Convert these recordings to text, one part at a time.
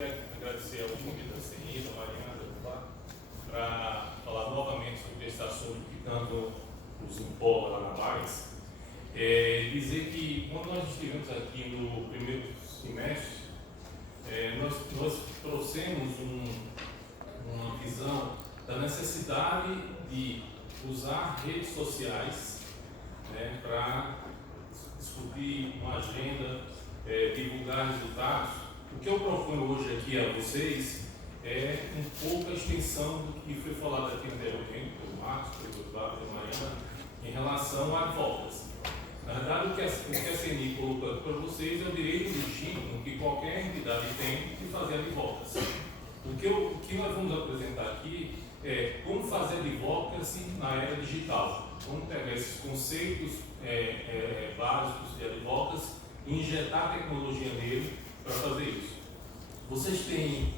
Agradecer ao convite da CNI, da Mariana, para falar novamente sobre esse assunto que tanto nos empolga lá na BAES. Dizer que, quando nós estivemos aqui no primeiro semestre, nós trouxemos uma visão da necessidade de usar redes sociais, para discutir uma agenda, divulgar resultados. O que eu proponho hoje aqui a vocês é um pouco a extensão do que foi falado aqui anteriormente pelo Marcos, pelo Eduardo, pela Mariana, em relação a advogados. Na verdade, o que a CNI colocou para vocês é o direito legítimo que qualquer entidade tem de fazer advocacy. O que nós vamos apresentar aqui é como fazer advocacy na era digital. Vamos pegar esses conceitos básicos de advocacy e injetar tecnologia nele para fazer isso. Vocês têm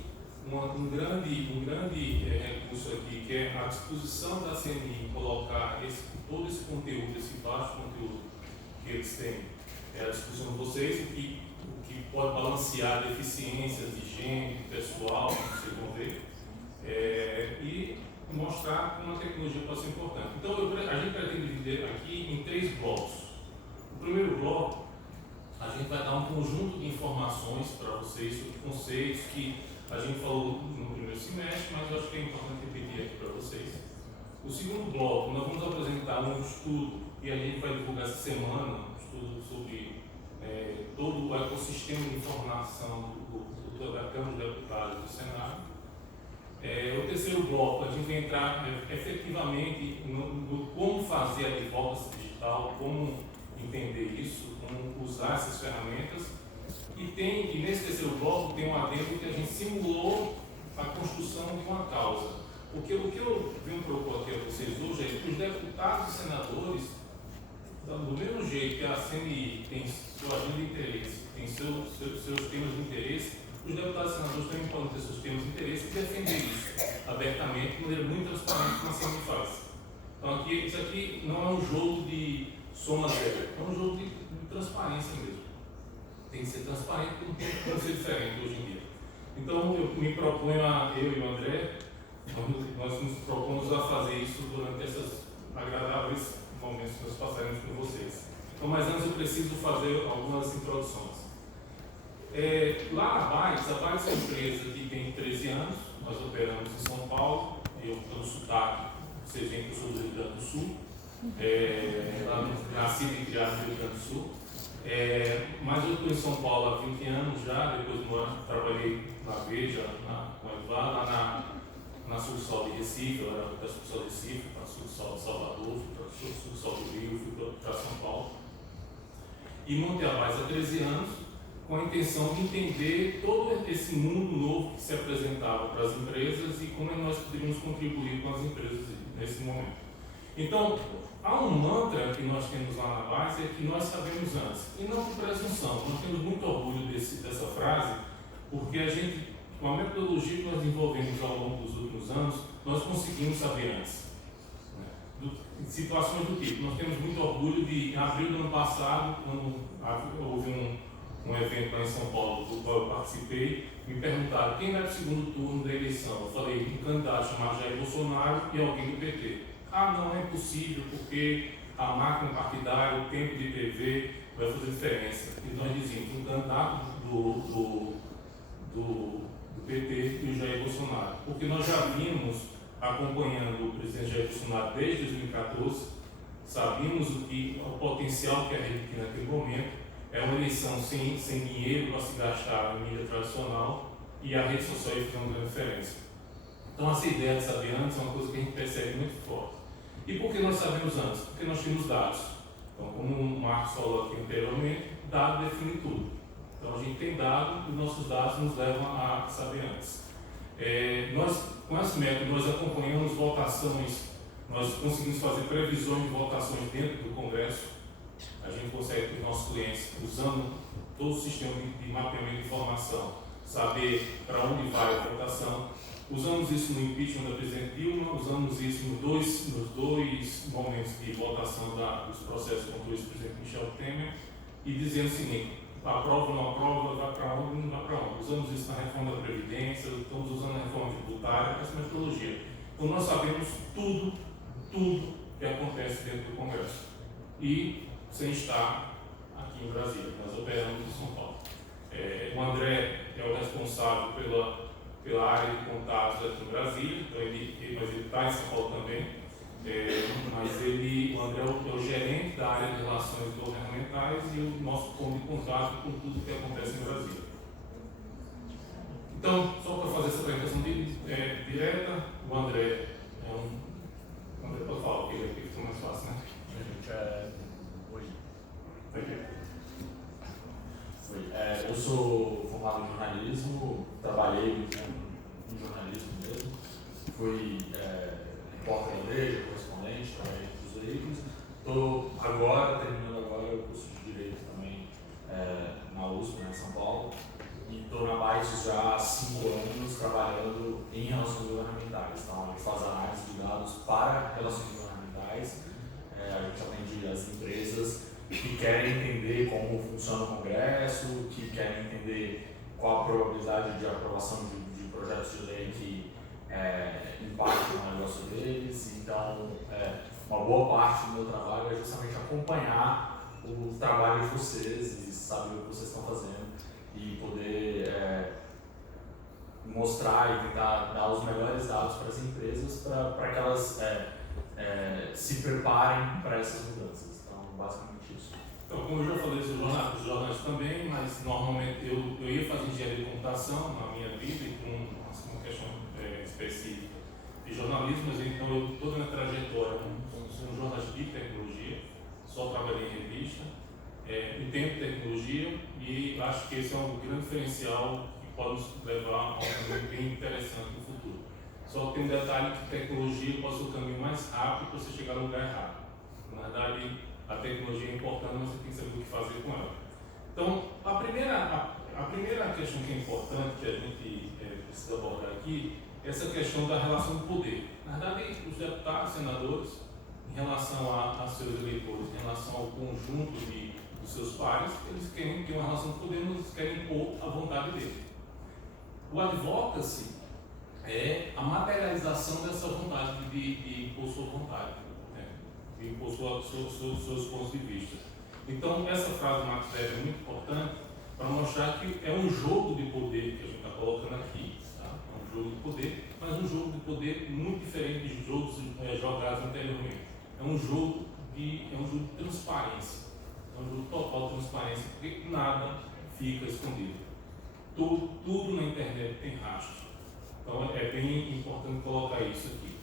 um grande recurso aqui, que é a disposição da CNI em colocar todo esse conteúdo, esse vasto conteúdo que eles têm à disposição de vocês, o que pode balancear deficiências de higiene pessoal, que vocês vão ver, e mostrar como a tecnologia pode ser importante. Então, a gente pretende dividir aqui em 3 blocos. O primeiro bloco, a gente vai dar um conjunto de informações para vocês sobre conceitos que a gente falou no primeiro semestre, mas eu acho que é importante repetir aqui para vocês. O segundo bloco, nós vamos apresentar um estudo, e a gente vai divulgar essa semana, um estudo sobre todo o ecossistema de informação da Câmara de Deputados do Senado. O terceiro bloco, a gente vai entrar efetivamente no como fazer a advocacy digital, como entender isso, como usar essas ferramentas. E nesse terceiro bloco tem um adendo que a gente simulou a construção de uma causa. O que eu venho propor aqui a vocês hoje é que os deputados e senadores, do mesmo jeito que a CNI tem sua agenda de interesse, tem seus temas de interesse, os deputados e senadores também podem ter seus temas de interesse e defender isso abertamente, de maneira muito transparente, como a CNI faz. Então, isso aqui não é um jogo de soma zero, é um jogo de transparência mesmo. Tem que ser transparente, não tem como ser diferente hoje em dia. Então, eu me proponho, eu e o André, nós nos propomos a fazer isso durante esses agradáveis momentos que nós passaremos com vocês. Então, mas antes eu preciso fazer algumas introduções. Lá na BAES, a BAES é uma empresa que tem 13 anos, nós operamos em São Paulo, eu pelo sotaque, vocês veem que eu sou do Rio Grande do Sul, nascido e criado no Rio Grande do Sul. Mas eu estou em São Paulo há 20 anos já, depois trabalhei na Veja, com a Eduardo, lá na Sucursal de Recife, eu era da Sucursal de Recife, para a Sucursal de Salvador, fui para a Sucursal do Rio, fui para São Paulo. E montei a BAES há 13 anos, com a intenção de entender todo esse mundo novo que se apresentava para as empresas e como nós poderíamos contribuir com as empresas nesse momento. Então, há um mantra que nós temos lá na base, é que nós sabemos antes, e não por presunção. Nós temos muito orgulho dessa frase, porque com a metodologia que nós desenvolvemos ao longo dos últimos anos, nós conseguimos saber antes. Situações do tipo, nós temos muito orgulho de, em abril do ano passado, quando houve um evento lá em São Paulo, do qual eu participei, me perguntaram quem vai para o segundo turno da eleição. Eu falei, um candidato chamado Jair Bolsonaro e alguém do PT. Não é possível, porque a máquina partidária, o tempo de TV vai fazer diferença. E nós dizíamos, um candidato do PT e o Jair Bolsonaro. Porque nós já vimos acompanhando o presidente Jair Bolsonaro desde 2014, sabíamos o potencial que a gente tinha naquele momento. É uma eleição sem dinheiro para se gastar na mídia tradicional e a rede social ia fazer uma grande diferença. Então, essa ideia de saber antes é uma coisa que a gente percebe muito forte. E por que nós sabemos antes? Porque nós temos dados. Então, como o Marcos falou aqui anteriormente, dado define tudo. Então, a gente tem dado e nossos dados nos levam a saber antes. Com esse método, nós acompanhamos votações, nós conseguimos fazer previsões de votações dentro do Congresso. A gente consegue para os nossos clientes, usando todo o sistema de mapeamento de informação, saber para onde vai a votação. Usamos isso no impeachment da presidente Dilma, usamos isso nos dois momentos de votação dos processos contra o ex-presidente Michel Temer, e dizendo o seguinte, aprova, não aprova, vai para onde, não vai para onde. Usamos isso na reforma da Previdência, estamos usando na reforma tributária, essa metodologia. Então nós sabemos tudo que acontece dentro do Congresso. E sem estar aqui em Brasília, nós operamos em São Paulo. O André é o responsável pela área de contatos aqui em Brasília, então mas ele está em São Paulo também. Mas o André é o gerente da área de relações governamentais e o nosso ponto de contato com tudo que acontece em Brasília. Então, só para fazer essa apresentação direta, o André o André pode falar, porque ele fica mais fácil, né? Eu sou formado em jornalismo, trabalhei em jornalismo mesmo, fui repórter da igreja, correspondente, trabalhei com os veículos. Estou terminando agora o curso de Direito também na USP, em São Paulo, e estou na Bytes já há 5 anos trabalhando em relações governamentais. Então, a gente faz análise de dados para relações governamentais, a gente atende as empresas que querem entender como funciona o Congresso, que querem entender qual a probabilidade de aprovação de projetos de lei que impactam no negócio deles. Então, uma boa parte do meu trabalho é justamente acompanhar o trabalho de vocês e saber o que vocês estão fazendo e poder mostrar e tentar dar os melhores dados para as empresas para que elas se preparem para essas mudanças. Então, basicamente isso. Então, como eu já falei, sou jornalista também, mas normalmente eu ia fazer engenharia de computação na minha vida e com uma questão específica de jornalismo, mas então toda a minha trajetória sou um jornalista de tecnologia, só trabalhei em revista, entendo tecnologia e acho que esse é um grande diferencial que pode nos levar a um caminho bem interessante no futuro. Só que tem um detalhe que tecnologia pode ser o caminho mais rápido para você chegar no lugar errado. Na verdade, a tecnologia é importante, mas você tem que saber o que fazer com ela. Então, a primeira questão que é importante, que a gente precisa abordar aqui, é essa questão da relação do poder. Na verdade, os deputados, senadores, em relação a seus eleitores, em relação ao conjunto dos seus pares, eles querem ter uma relação de poder, mas eles querem impor a vontade dele. O advocacy é a materialização dessa vontade de impor sua vontade, de impor seus pontos de vista. Então, essa frase do Max Weber é muito importante para mostrar que é um jogo de poder que a gente está colocando aqui. Tá? É um jogo de poder, mas um jogo de poder muito diferente dos jogos jogados anteriormente. É um jogo de transparência, é um jogo total de transparência, porque nada fica escondido. Tudo na internet tem rastro. Então é bem importante colocar isso aqui.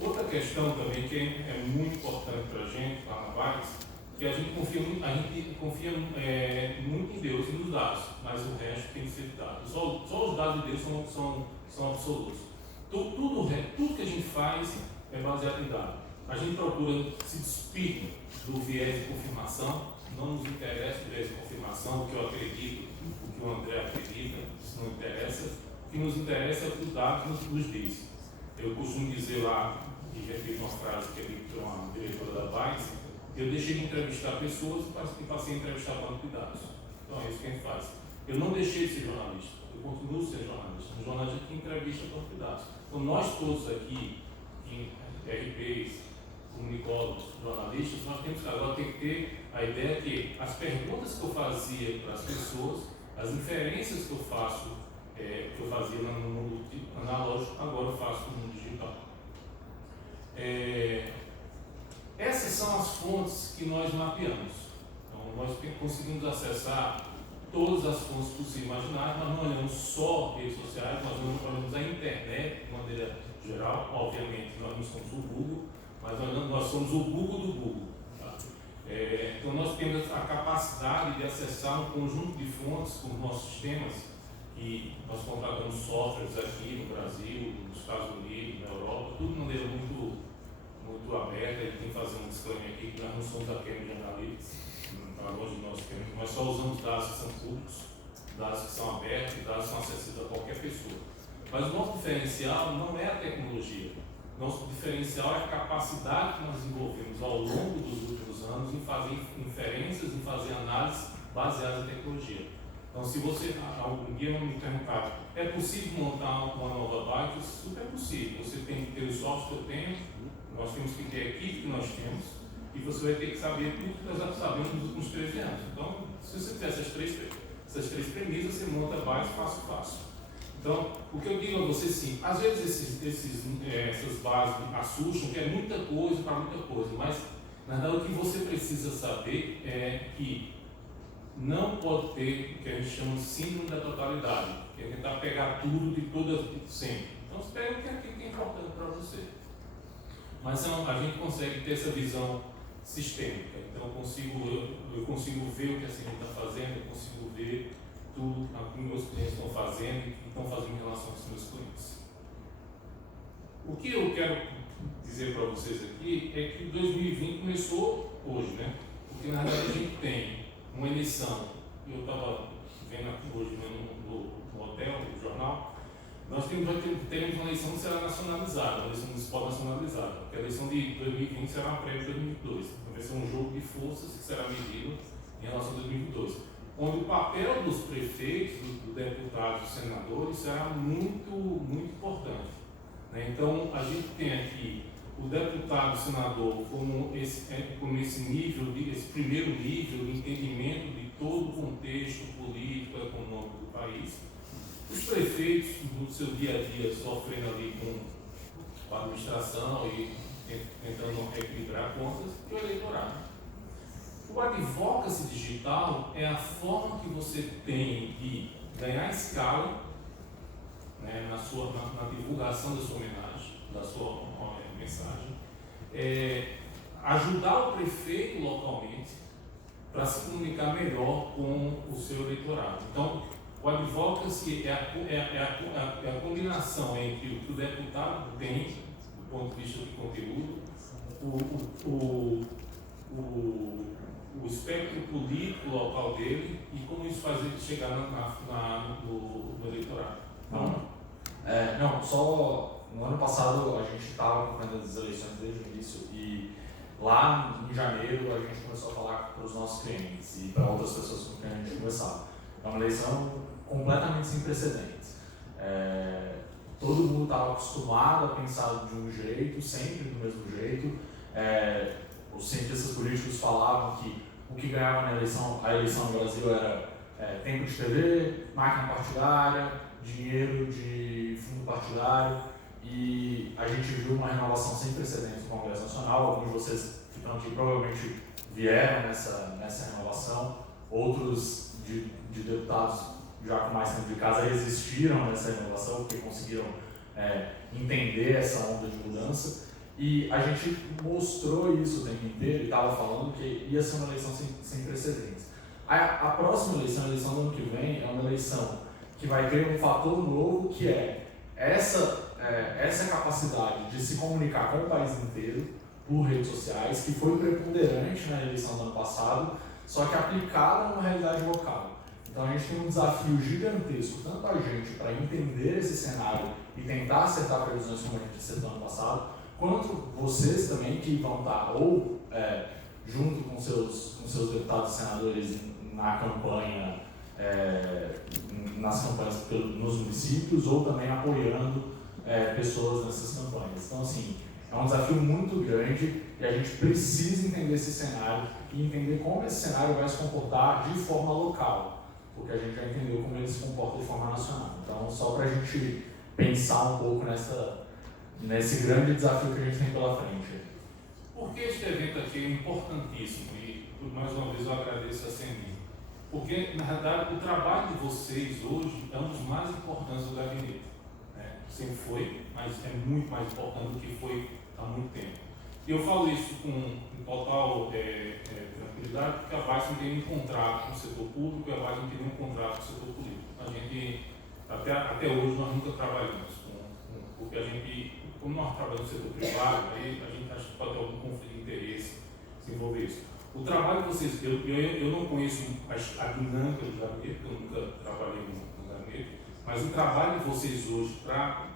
Outra questão também que é muito importante para a gente lá na Bytes, que a gente confia muito em Deus e nos dados, mas o resto tem que ser dado. Só os dados de Deus são absolutos. Tudo que a gente faz é baseado em dados. A gente procura se despir do viés de confirmação, não nos interessa o viés de confirmação, o que eu acredito, o que o André acredita, isso não interessa. O que nos interessa é o que os dados nos diz. Eu costumo dizer lá, e repito uma frase que é de uma diretora da Bytes, eu deixei de entrevistar pessoas e passei a entrevistar banco de dados. Então é isso que a gente faz. Eu não deixei de ser jornalista, eu continuo sendo jornalista. Um jornalista que entrevista banco de dados. Então nós todos aqui, em RPs, comunicólogos, jornalistas, nós temos que agora ter a ideia que as perguntas que eu fazia para as pessoas, as inferências que eu faço, que eu fazia no mundo analógico, agora eu faço no mundo digital. Essas são as fontes que nós mapeamos. Então, nós conseguimos acessar todas as fontes possíveis e imaginárias, mas não olhamos só redes sociais, nós não olhamos a internet de maneira geral. Obviamente, nós não somos o Google, mas nós somos o Google do Google. Tá? Então, nós temos a capacidade de acessar um conjunto de fontes com os nossos sistemas, que nós contratamos softwares aqui no Brasil, nos Estados Unidos, na Europa, tudo de maneira muito aberta. Ele tem que fazer um disclaimer aqui que nós não somos da Cambridge Analytics, não está longe de nós, nós só usamos dados que são públicos, dados que são abertos, dados que são acessíveis a qualquer pessoa. Mas o nosso diferencial não é a tecnologia, nosso diferencial é a capacidade que nós desenvolvemos ao longo dos últimos anos em fazer inferências, em fazer análise baseadas em tecnologia. Então, se você, algum dia vão me perguntar, é possível montar uma nova bike? Super possível. Você tem que ter o software que eu tenho, nós temos que ter a equipe que nós temos, e você vai ter que saber tudo que nós já sabemos nos últimos 13 anos. Então, se você tiver essas três premissas, você monta a bike fácil. Então, o que eu digo a você, sim, às vezes essas bases assustam, que é muita coisa para muita coisa, mas na verdade o que você precisa saber é que não pode ter o que a gente chama de síndrome da totalidade, que é tentar pegar tudo de todas sempre. Então, você pega o que é importante para você. Mas a gente consegue ter essa visão sistêmica. Então, eu consigo ver o que a CNI está fazendo, eu consigo ver tudo o que meus clientes estão fazendo e o que estão fazendo em relação aos meus clientes. O que eu quero dizer para vocês aqui é que 2020 começou hoje, né? Porque na verdade a gente tem uma eleição, eu estava vendo aqui hoje no hotel, no jornal, nós teremos uma eleição que será nacionalizada, uma eleição municipal nacionalizada, porque a eleição de 2020 será uma prévia de 2022, então vai ser um jogo de forças que será medido em relação a 2022, onde o papel dos prefeitos, dos deputados, dos senadores será muito importante. Né? Então, a gente tem aqui o deputado, o senador, como esse nível, esse primeiro nível de entendimento de todo o contexto político e econômico do país. Os prefeitos, no seu dia a dia, sofrendo ali com a administração e tentando equilibrar contas, e o eleitorado. O advocacy digital é a forma que você tem de ganhar escala, né, na divulgação da sua homenagem, da sua mensagem, ajudar o prefeito localmente para se comunicar melhor com o seu eleitorado. Então, o advocacy é a combinação entre o que o deputado tem, do ponto de vista de conteúdo, o espectro político local dele e como isso faz ele chegar no eleitorado. Não, só no ano passado a gente estava acompanhando as eleições desde o início e lá em janeiro a gente começou a falar para os nossos clientes e para outras pessoas com quem a gente conversava. É uma eleição completamente sem precedentes. Todo mundo estava acostumado a pensar de um jeito, sempre do mesmo jeito. Os cientistas políticos falavam que o que ganhava a eleição no Brasil era tempo de TV, máquina partidária, dinheiro de fundo partidário, e a gente viu uma renovação sem precedentes no Congresso Nacional. Alguns de vocês que estão aqui provavelmente vieram nessa renovação, outros de deputados já com mais tempo de casa resistiram nessa renovação porque conseguiram entender essa onda de mudança. E a gente mostrou isso o tempo inteiro e estava falando que ia ser uma eleição sem precedentes. A próxima eleição, a eleição do ano que vem, é uma eleição que vai ter um fator novo, que é essa capacidade de se comunicar com o país inteiro por redes sociais, que foi preponderante na eleição do ano passado, só que aplicada numa realidade local. Então a gente tem um desafio gigantesco, tanto a gente para entender esse cenário e tentar acertar previsões como a gente acertou no ano passado, quanto vocês também que vão estar ou junto com seus deputados e senadores na campanha, nas campanhas nos municípios, ou também apoiando pessoas nessas campanhas. Então, assim, é um desafio muito grande e a gente precisa entender esse cenário e entender como esse cenário vai se comportar de forma local, porque a gente já entendeu como ele se comporta de forma nacional. Então, só para a gente pensar um pouco nesse grande desafio que a gente tem pela frente. Porque este evento aqui é importantíssimo e, mais uma vez, eu agradeço a CNI. Porque, na verdade, o trabalho de vocês hoje é um dos mais importantes do gabinete. Sempre foi, mas é muito mais importante do que foi há muito tempo. E eu falo isso com total tranquilidade, porque a VAIS não tem nenhum contrato com o setor público e a VAIS não tem nenhum contrato com o setor político. A gente, até hoje, nós nunca trabalhamos porque a gente, como nós trabalhamos no setor privado, aí a gente acha que pode ter algum conflito de interesse se envolver isso. O trabalho de vocês, eu não conheço a dinâmica do gabinete, porque eu nunca trabalhei no gabinete, mas o trabalho de vocês hoje para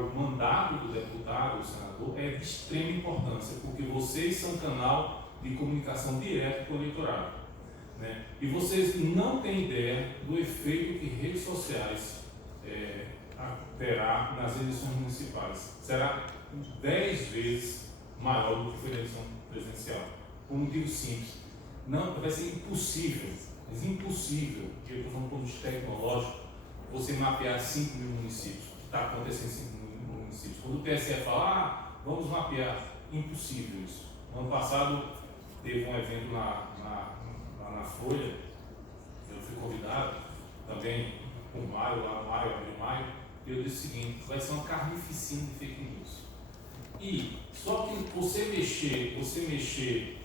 o mandato do deputado, do senador, é de extrema importância, porque vocês são um canal de comunicação direto com o eleitorado. né? E vocês não têm ideia do efeito que redes sociais terá nas eleições municipais. Será 10 vezes maior do que foi a eleição presidencial. Por um motivo simples. Não, vai ser impossível, mas impossível, que eu estou falando do ponto de vista tecnológico, você mapear 5 mil municípios. Está acontecendo em 5 mil municípios. Quando o TSE fala, vamos mapear, impossível isso. No ano passado, teve um evento lá na Folha, eu fui convidado, também por maio, abril, maio, e eu disse o seguinte: vai ser uma carnificina de fake news. E só que você mexer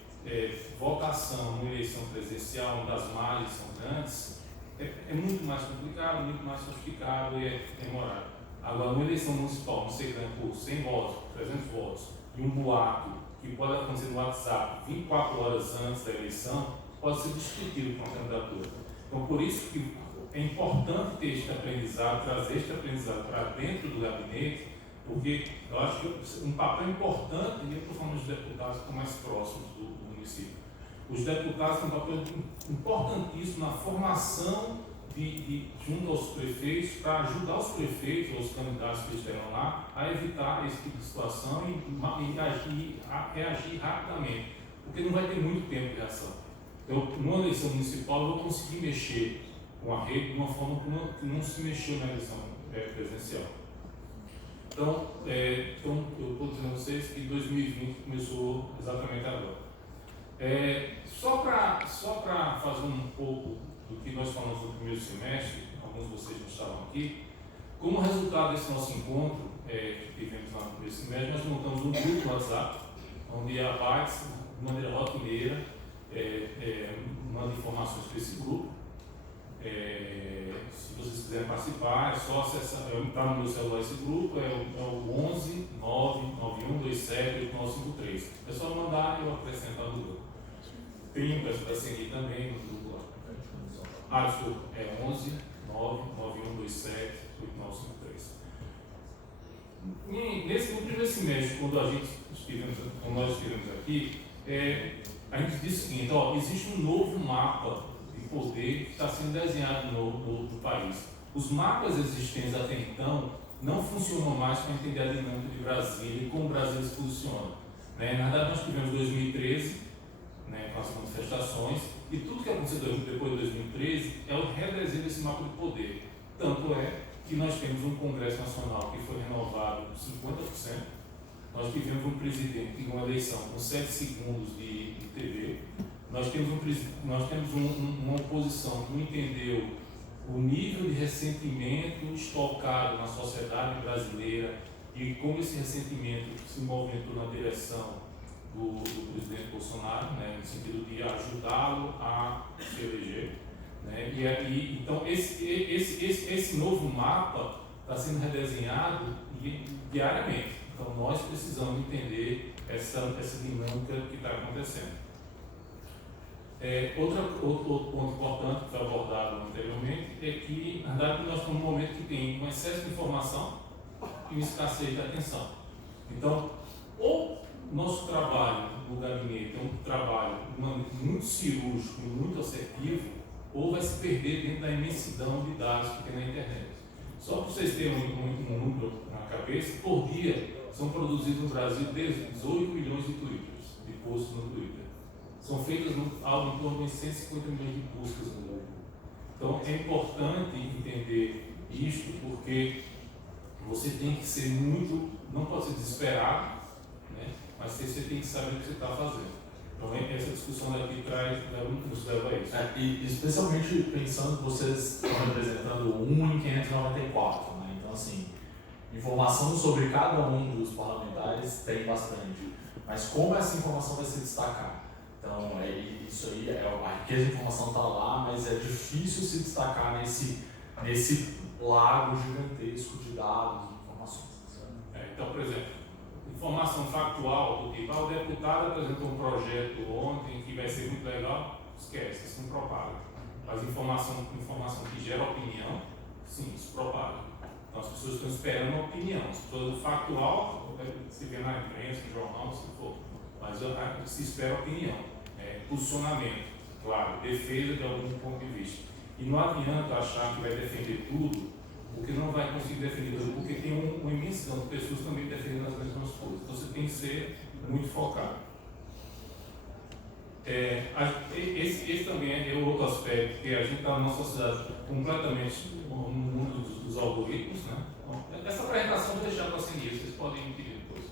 votação numa eleição presidencial, onde as margens são grandes, é muito mais complicado, muito mais sofisticado e é demorado. Agora, numa eleição municipal, você ganha por 100 votos, 300 votos, e um boato que pode acontecer no WhatsApp 24 horas antes da eleição, pode ser discutido com a candidatura. Então, por isso que é importante ter este aprendizado, trazer este aprendizado para dentro do gabinete, porque eu acho que um papel importante, e eu estou falando dos deputados que estão mais próximos do município. Os deputados têm um papel importantíssimo na formação junto aos prefeitos, para ajudar os prefeitos, ou os candidatos que estarão lá, a evitar esse tipo de situação e reagir rapidamente, porque não vai ter muito tempo de reação. Então, numa eleição municipal, eu vou conseguir mexer com a rede de uma forma que não se mexeu na eleição presidencial. Então, eu estou dizendo a vocês que 2020 começou exatamente agora. Só para fazer um pouco do que nós falamos no primeiro semestre, alguns de vocês não estavam aqui, como resultado desse nosso encontro que tivemos lá no primeiro semestre, nós montamos um grupo no WhatsApp, onde a PAX, de maneira rotineira, manda informações para esse grupo. Se vocês quiserem participar, é só acessar, está no meu celular esse grupo, é o 11 991 27 8953. É só mandar e eu acrescentar no grupo. Tem um pessoal seguir também no grupo lá. Desculpa, é 11 991 27 8953. No primeiro semestre, quando nós estivemos aqui, a gente disse o seguinte: existe um novo mapa de poder que está sendo desenhado no país. Os mapas existentes até então não funcionam mais para entender a dinâmica de Brasília e como o Brasil se posiciona. Na verdade, nós tivemos 2013, com as manifestações, e tudo que aconteceu depois de 2013 é o redesenho desse mapa de poder. Tanto é que nós temos um Congresso Nacional que foi renovado 50%, nós tivemos um presidente que ganhou uma eleição com 7 segundos de TV, nós temos uma oposição que não entendeu o nível de ressentimento estocado na sociedade brasileira e como esse ressentimento se movimentou na direção do presidente Bolsonaro, no sentido de ajudá-lo a se eleger. E aí, então, esse novo mapa está sendo redesenhado diariamente. Então, nós precisamos entender essa dinâmica que está acontecendo. Outro ponto importante que foi abordado anteriormente é que, na verdade, nós estamos num momento que tem um excesso de informação e uma escassez de atenção. Então, ou nosso trabalho no gabinete é um trabalho muito cirúrgico e muito assertivo, ou vai se perder dentro da imensidão de dados que tem na internet. Só para vocês terem um número na cabeça, por dia são produzidos no Brasil 18 milhões de tweets, de posts no Twitter. São feitas algo em torno de 150 milhões de buscas no Google. Então é importante entender isto, porque você tem que ser não pode ser desesperado, mas você tem que saber o que você está fazendo. Então essa discussão daqui nos leva a isso. E especialmente pensando que vocês estão representando 1 em 594, então assim, informação sobre cada um dos parlamentares tem bastante, mas como essa informação vai se destacar? Então, isso aí, a riqueza de informação está lá, mas é difícil se destacar nesse lago gigantesco de dados e informações. Então, por exemplo, informação factual do tipo, o deputado apresentou um projeto ontem que vai ser muito legal, esquece, isso não propaga. Mas informação que gera opinião, sim, isso propaga. Então as pessoas estão esperando uma opinião. O factual se vê na imprensa, no jornal, se for, mas se espera opinião, posicionamento. claro, defesa de algum ponto de vista. E não adianta achar que vai defender tudo, porque não vai conseguir defender tudo, porque tem uma imensidão de pessoas também defendendo as mesmas coisas. Então você tem que ser muito focado. Esse também é outro aspecto, que a gente está numa sociedade completamente no mundo dos algoritmos, né? Então, essa apresentação eu vou deixar para seguir, vocês podem me pedir depois.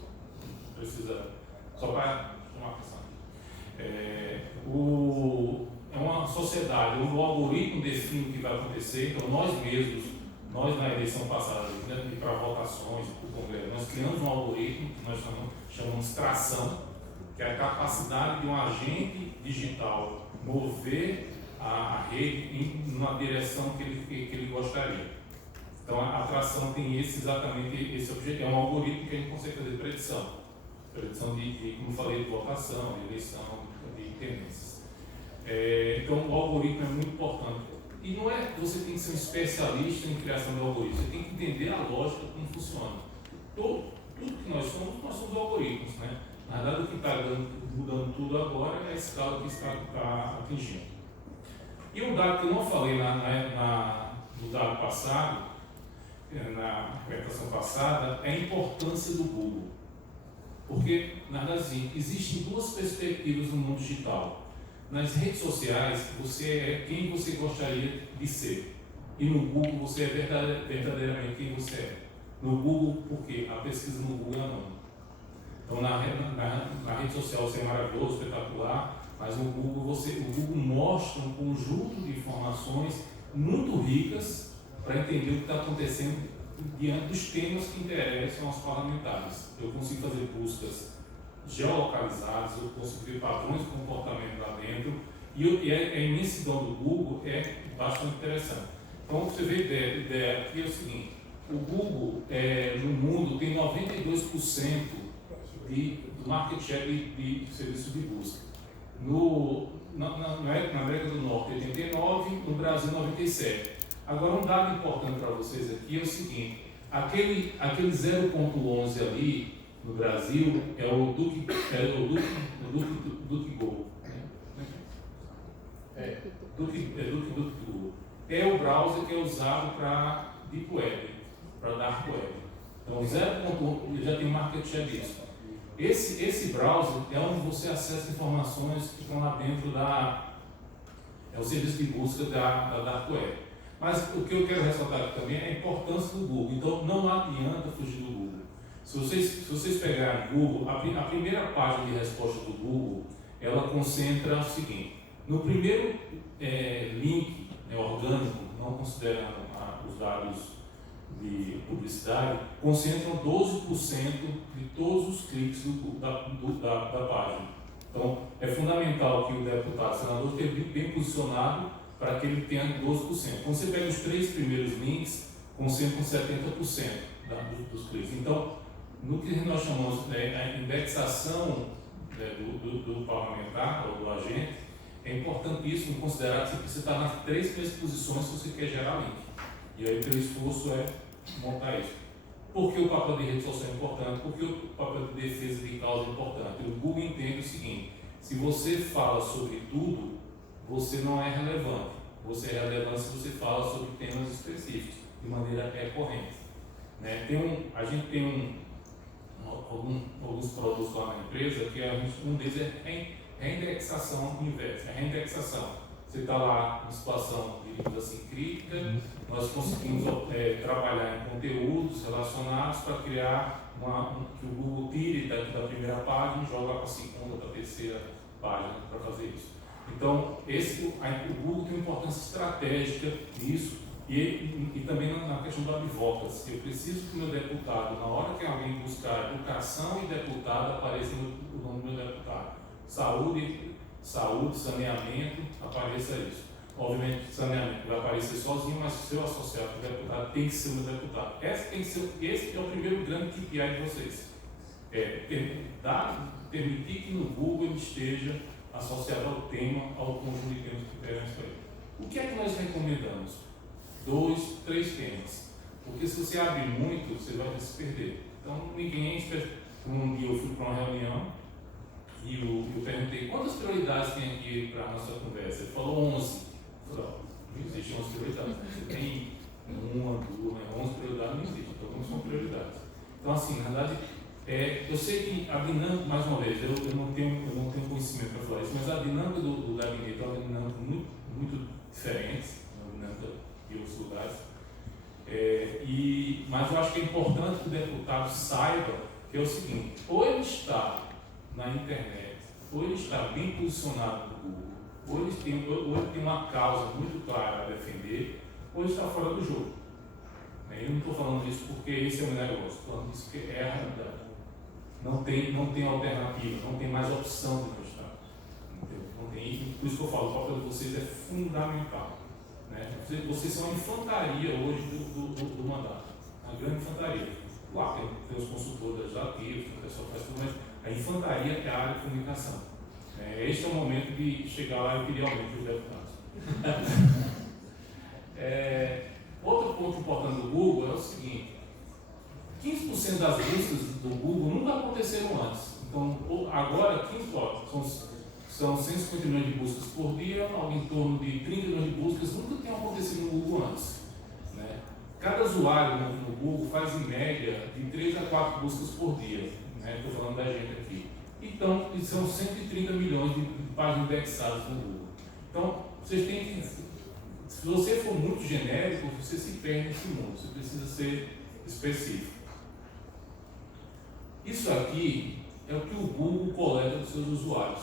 Precisa, só para chamar a atenção. É uma sociedade, o algoritmo define o que vai acontecer, então nós mesmos, nós na eleição passada, né, para votações, para o Congresso, nós criamos um algoritmo que nós chamamos de tração, que é a capacidade de um agente digital mover a rede numa direção que ele gostaria. Então a tração tem exatamente esse objetivo, é um algoritmo que a gente consegue fazer predição de como falei, de votação, de eleição, de tendências. Então o algoritmo é muito importante. E não é que você tem que ser um especialista em criação de algoritmos, você tem que entender a lógica como funciona. Tudo que nós somos algoritmos, né? Na verdade, o que está mudando tudo agora é a escala que está atingindo. E um dado que eu não falei no dado passado, na apresentação passada, é a importância do Google. Porque, na verdade, assim, existem duas perspectivas no mundo digital. Nas redes sociais, você é quem você gostaria de ser. E no Google, você é verdadeiramente quem você é. No Google, porque a pesquisa no Google é anônima. Então, na rede social você é maravilhoso, espetacular, mas no Google, o Google mostra um conjunto de informações muito ricas para entender o que está acontecendo diante dos temas que interessam aos parlamentares. Eu consigo fazer buscas geolocalizadas, eu consigo ver padrões de comportamento lá dentro, e a imensidão do Google é bastante interessante. Então, você vê a ideia aqui é o seguinte: o Google no mundo tem 92% do market share de serviço de busca. Na América do Norte, 89%, no Brasil, 97%. Agora, um dado importante para vocês aqui é o seguinte: aquele 0,11 ali no Brasil é o DuckDuckGo. DuckDuckGo. É o browser que é usado para Deep Web, para Dark Web. Então, 0,1 já tem market share disso. Esse browser é onde você acessa informações que estão lá dentro é o serviço de busca da Dark Web. Mas o que eu quero ressaltar aqui também é a importância do Google. Então, não adianta fugir do Google. Se vocês pegarem o Google, a primeira página de resposta do Google, ela concentra o seguinte: no primeiro link orgânico, não considerando os dados de publicidade, concentram 12% de todos os cliques da página. Então, é fundamental que o deputado, senador, esteja bem posicionado para que ele tenha 12%. Quando você pega os 3 primeiros links, concentram 70% dos cliques. Então, no que nós chamamos de a indexação do parlamentar ou do agente, é importantíssimo considerar que você precisa estar nas 3 primeiras posições se você quer gerar link. E aí o teu esforço é montar isso. Por que o papel de rede social é importante? Por que o papel de defesa de causa é importante? O Google entende o seguinte: se você fala sobre tudo, você não é relevante. Você é relevante se você fala sobre temas específicos, de maneira recorrente. Né? A gente tem alguns produtos lá na empresa que um deles é reindexação inversa. A reindexação. Você está lá em situação, digamos assim, crítica, nós conseguimos trabalhar em conteúdos relacionados para criar que o Google tire da primeira página e joga para a segunda, para a terceira página para fazer isso. Então, o Google tem uma importância estratégica nisso e também na questão do advocacy. Eu preciso que o meu deputado, na hora que alguém buscar educação e deputado, apareça o nome do meu deputado. Saúde, saneamento, apareça isso. Obviamente, saneamento vai aparecer sozinho, mas se o seu associado com o deputado tem que ser o meu deputado. Esse é o primeiro grande KPI de vocês. Permitir que no Google ele esteja associado ao tema, ao conjunto de temas que teremos para ele. O que é que nós recomendamos? 2, 3 temas. Porque se você abrir muito, você vai se perder. Então, ninguém espera. Um dia eu fui para uma reunião, E eu perguntei, quantas prioridades tem aqui para a nossa conversa? Ele falou 11. Eu falei, não existe 11 prioridades. Você tem uma, duas, 11 prioridades, não existe. Então, não são prioridades. Então, assim, na verdade, eu sei que a dinâmica, mais uma vez, eu não tenho conhecimento para falar isso, mas a dinâmica do gabinete é uma dinâmica muito diferente, uma dinâmica de outros lugares. Mas eu acho que é importante que o deputado saiba que é o seguinte, ou ele está na internet, ou ele está bem posicionado no Google, ou ele tem uma causa muito clara a defender, ou ele está fora do jogo. Eu não estou falando isso porque esse é o meu negócio, estou falando isso porque é a realidade. Não tem alternativa, não tem mais opção de não estar. Não tem, por isso que eu falo, o papel de vocês é fundamental. Né? Vocês são a infantaria hoje do mandato, a grande infantaria. Claro, tem os consultores ativos, o pessoal faz tudo, mas a infantaria é a área de comunicação. Este é o momento de chegar lá e pedir aumento dos deputados. Outro ponto importante do Google é o seguinte: 15% das buscas do Google nunca aconteceram antes. Então, agora, são 150 milhões de buscas por dia, algo em torno de 30 milhões de buscas, nunca tinham acontecido no Google antes. Né? Cada usuário no Google faz, em média, de 3 a 4 buscas por dia. Estou falando da gente aqui. Então, são 130 milhões de páginas indexadas no Google. Então, vocês têm que... Se você for muito genérico, você se perde nesse mundo. Você precisa ser específico. Isso aqui é o que o Google coleta dos seus usuários.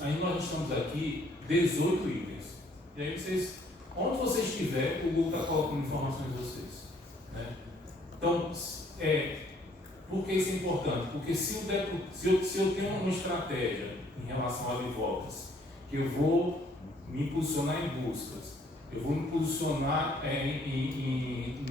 Aí nós estamos aqui 18 itens. E aí onde você estiver, o Google está colocando informações de vocês. Né? Então, por que isso é importante? Porque se eu tenho uma estratégia em relação a advogados, que eu vou me posicionar em buscas, eu vou me posicionar em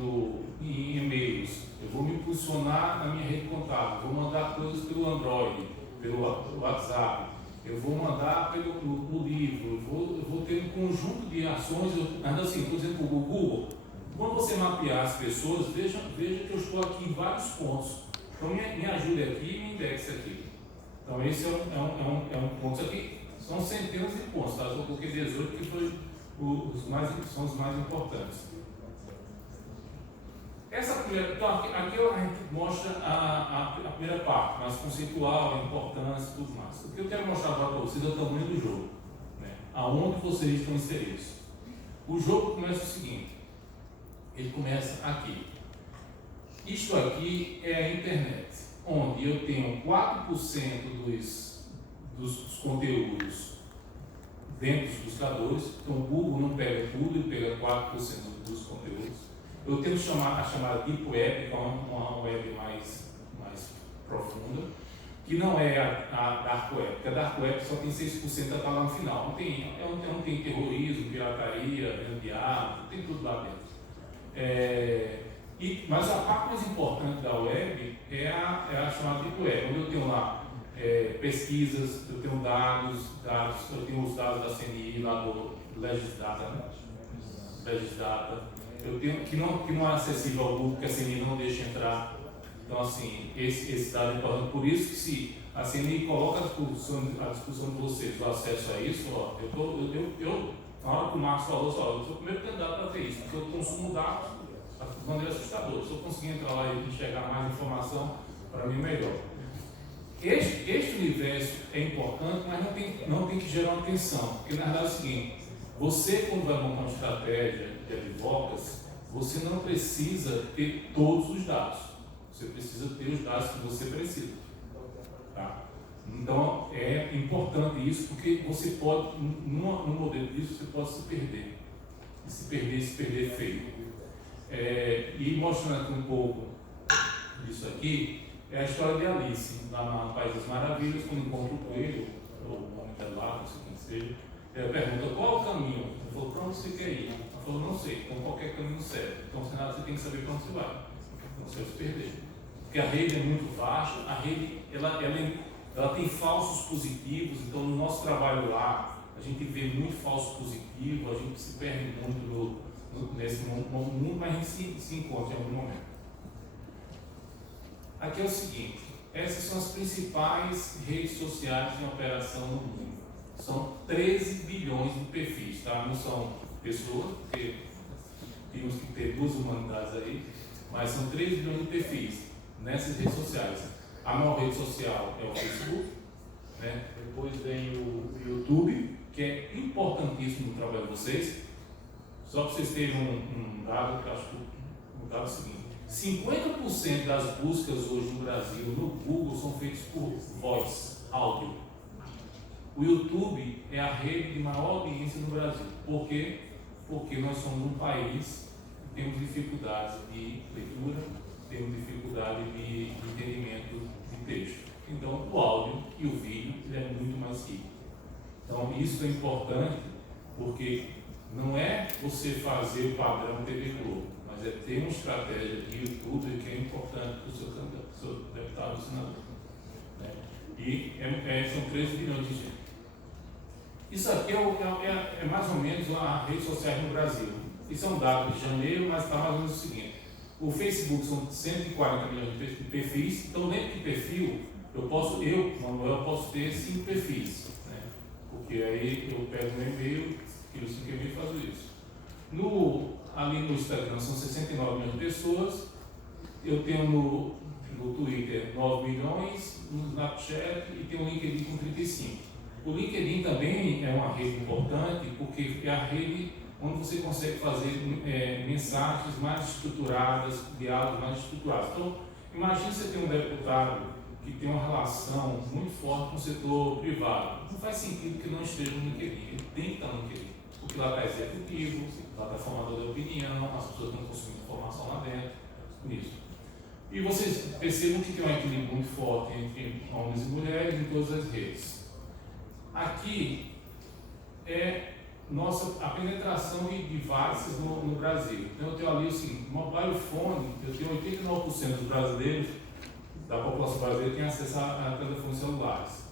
e-mails, eu vou me posicionar na minha rede contábil, vou mandar coisas pelo Android, pelo WhatsApp, eu vou mandar pelo livro, eu vou ter um conjunto de ações. Mas assim, estou dizendo para o Google, quando você mapear as pessoas, veja que eu estou aqui em vários pontos. Então me ajude aqui e me indexe aqui. Então esse é um ponto. Isso aqui são centenas de pontos, tá? Eu só coloquei 18 que são os mais importantes. Então aqui a gente mostra a primeira parte, mais conceitual, a importância e tudo mais. O que eu quero mostrar para vocês é o tamanho do jogo, né? Aonde vocês estão inseridos. O jogo começa o seguinte, ele começa aqui. Isto aqui é a internet, onde eu tenho 4% dos conteúdos dentro dos buscadores. Então o Google não pega tudo, ele pega 4% dos conteúdos. Eu tenho a chamada Deep Web, que é uma web mais profunda, que não é a Dark Web, porque a Dark Web só tem 6% está lá no final. Não tem terrorismo, pirataria, venda de armas, tem tudo lá dentro. Mas a parte mais importante da web é a chamada Deep Web, onde eu tenho lá pesquisas, eu tenho dados, eu tenho os dados da CNI, lá do Legisdata, eu tenho que não é acessível ao Google, que a CNI não deixa entrar. Então, assim, esse dado é importante. Por isso que se a CNI coloca à disposição de vocês o acesso a isso, na hora que o Marcos falou, eu sou o primeiro candidato para ter isso, porque eu consumo dados de maneira assustadora. Se eu conseguir entrar lá e enxergar mais informação, para mim é melhor. Este universo é importante, mas não tem que gerar uma tensão, porque na verdade é o seguinte: você, quando vai montar uma estratégia de advocacy, você não precisa ter todos os dados, você precisa ter os dados que você precisa. Tá? Então é importante isso, porque você pode, num modelo disso, você pode se perder, e se perder feio. E mostrando aqui um pouco disso aqui, é a história de Alice, lá no País das Maravilhas, quando encontra o coelho, ou o homem da lá, não sei quem seja, ela pergunta qual é o caminho. Ele falou, para onde você quer ir? Ela falou, não sei, então qualquer caminho serve. Então, sem nada, você tem que saber para onde você vai, não você vai se perder. Porque a rede é muito vasta, a rede ela tem falsos positivos, então no nosso trabalho lá, a gente vê muito falso positivo, a gente se perde muito nesse mundo, mas a gente se encontra em algum momento. Aqui é o seguinte, essas são as principais redes sociais em operação no mundo. São 13 bilhões de perfis, tá? Não são pessoas, porque temos que ter duas humanidades aí, mas são 13 bilhões de perfis nessas redes sociais. A maior rede social é o Facebook, né? Depois vem o YouTube, que é importantíssimo no trabalho de vocês. Só para vocês terem um dado que eu acho que o dado é o seguinte: 50% das buscas hoje no Brasil, no Google, são feitas por voz, áudio. O YouTube é a rede de maior audiência no Brasil. Por quê? Porque nós somos um país que temos dificuldades de leitura, temos dificuldade de entendimento de texto. Então, o áudio e o vídeo ele é muito mais rico. Então, isso é importante porque não é você fazer o padrão TV Globo, mas é ter uma estratégia de YouTube que é importante para o seu deputado ou senador. Né? E são 13 bilhões de gente. Isso aqui é mais ou menos as redes sociais no Brasil. Isso é um dado de janeiro, mas está mais ou menos o seguinte: o Facebook são 140 milhões de perfis. Então, dentro de perfil, Manuel, posso ter 5 perfis, né? Porque aí eu pego meu e-mail, crio 5 e-mails e faço isso. Ali no Instagram são 69 milhões de pessoas. Eu tenho no Twitter 9 milhões, no Snapchat e tenho o LinkedIn com 35. O LinkedIn também é uma rede importante porque é a rede onde você consegue fazer mensagens mais estruturadas, diálogos mais estruturados. Então, imagine você ter um deputado que tem uma relação muito forte com o setor privado. Não faz sentido que não esteja no LinkedIn, ele tem que estar no LinkedIn, porque lá está executivo, lá está formador de opinião, as pessoas estão consumindo informação lá dentro, nisso. E vocês percebam que tem um equilíbrio muito forte entre homens e mulheres em todas as redes. Aqui é a penetração de devices no Brasil. Então eu tenho ali o seguinte: mobile phone, eu tenho 89% dos brasileiros, da população brasileira, tem acesso a telefones celulares.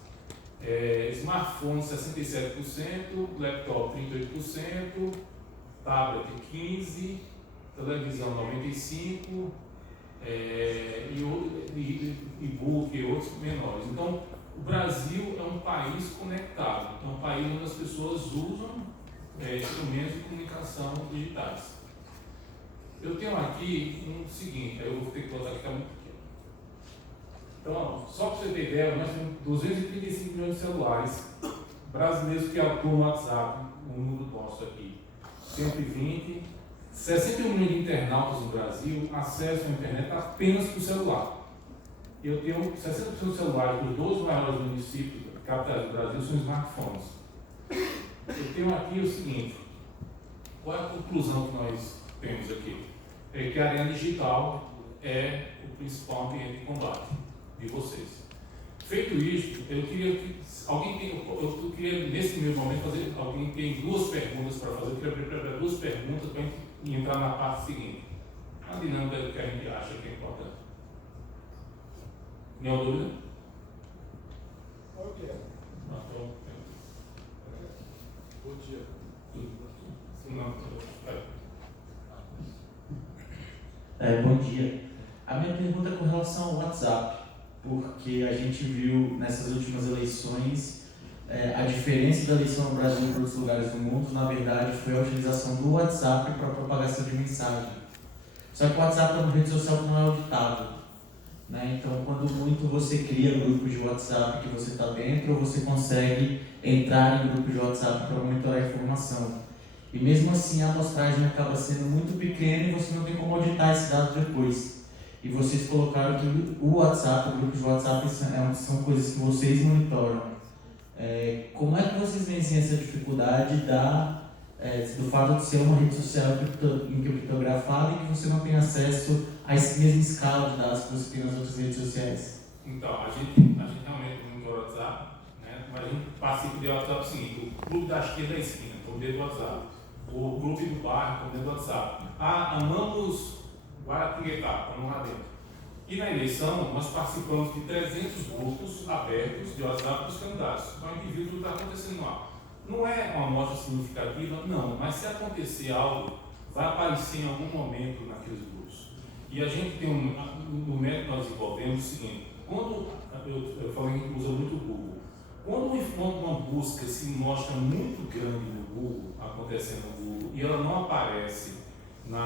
Smartphone 67%, laptop 38%, tablet 15%, televisão 95%, e-book e outros menores. Então, o Brasil é um país conectado, é um país onde as pessoas usam instrumentos de comunicação digitais. Eu tenho aqui o seguinte, eu vou ter que botar aqui, que é muito pequeno. Então, só para você ter ideia, nós temos 235 milhões de celulares brasileiros que atuam no WhatsApp, no mundo nosso aqui. 120, 61 milhões de internautas no Brasil acessam a internet apenas por celular. Eu tenho 60% dos celulares dos 12 maiores municípios capitais do Brasil são smartphones. Eu tenho aqui o seguinte: qual é a conclusão que nós temos aqui? É que a arena digital é o principal ambiente de combate de vocês. Feito isso, eu queria nesse primeiro momento fazer, alguém tem 2 perguntas para fazer. Eu queria preparar 2 perguntas para a gente entrar na parte seguinte, a dinâmica que a gente acha que é importante. Nenhuma dúvida? Ok. Bom dia. Bom dia. A minha pergunta é com relação ao WhatsApp, porque a gente viu nessas últimas eleições a diferença da eleição no Brasil e para outros lugares do mundo, na verdade, foi a utilização do WhatsApp para a propagação de mensagem. Só que o WhatsApp é uma rede social que não é auditável, né? Então, quando muito você cria grupos de WhatsApp que você está dentro, você consegue entrar em grupos de WhatsApp para monitorar a informação. E mesmo assim, a amostragem acaba sendo muito pequena e você não tem como auditar esse dado depois. E vocês colocaram que o WhatsApp, o grupo de WhatsApp, são coisas que vocês monitoram. Como é que vocês vencem essa dificuldade do fato de ser uma rede social encriptografada e que você não tem acesso a esse mesmo escala de dados que você tem nas outras redes sociais? Então, a gente realmente monitora o WhatsApp, né? Mas a gente participa do WhatsApp o seguinte: o clube da esquerda da esquina, como dentro do WhatsApp. O grupo do bairro, como dentro do WhatsApp. Amamos Guaratinguetá, estamos lá dentro. E na eleição, nós participamos de 300 grupos abertos de WhatsApp dos candidatos. Então a gente viu tudo que está acontecendo lá. Não é uma amostra significativa, não, mas se acontecer algo, vai aparecer em algum momento naqueles grupos. E a gente tem no método que nós desenvolvemos o seguinte: quando eu falei que usa muito o Google, quando uma busca se mostra muito grande no Google, acontecendo no Google, e ela não aparece no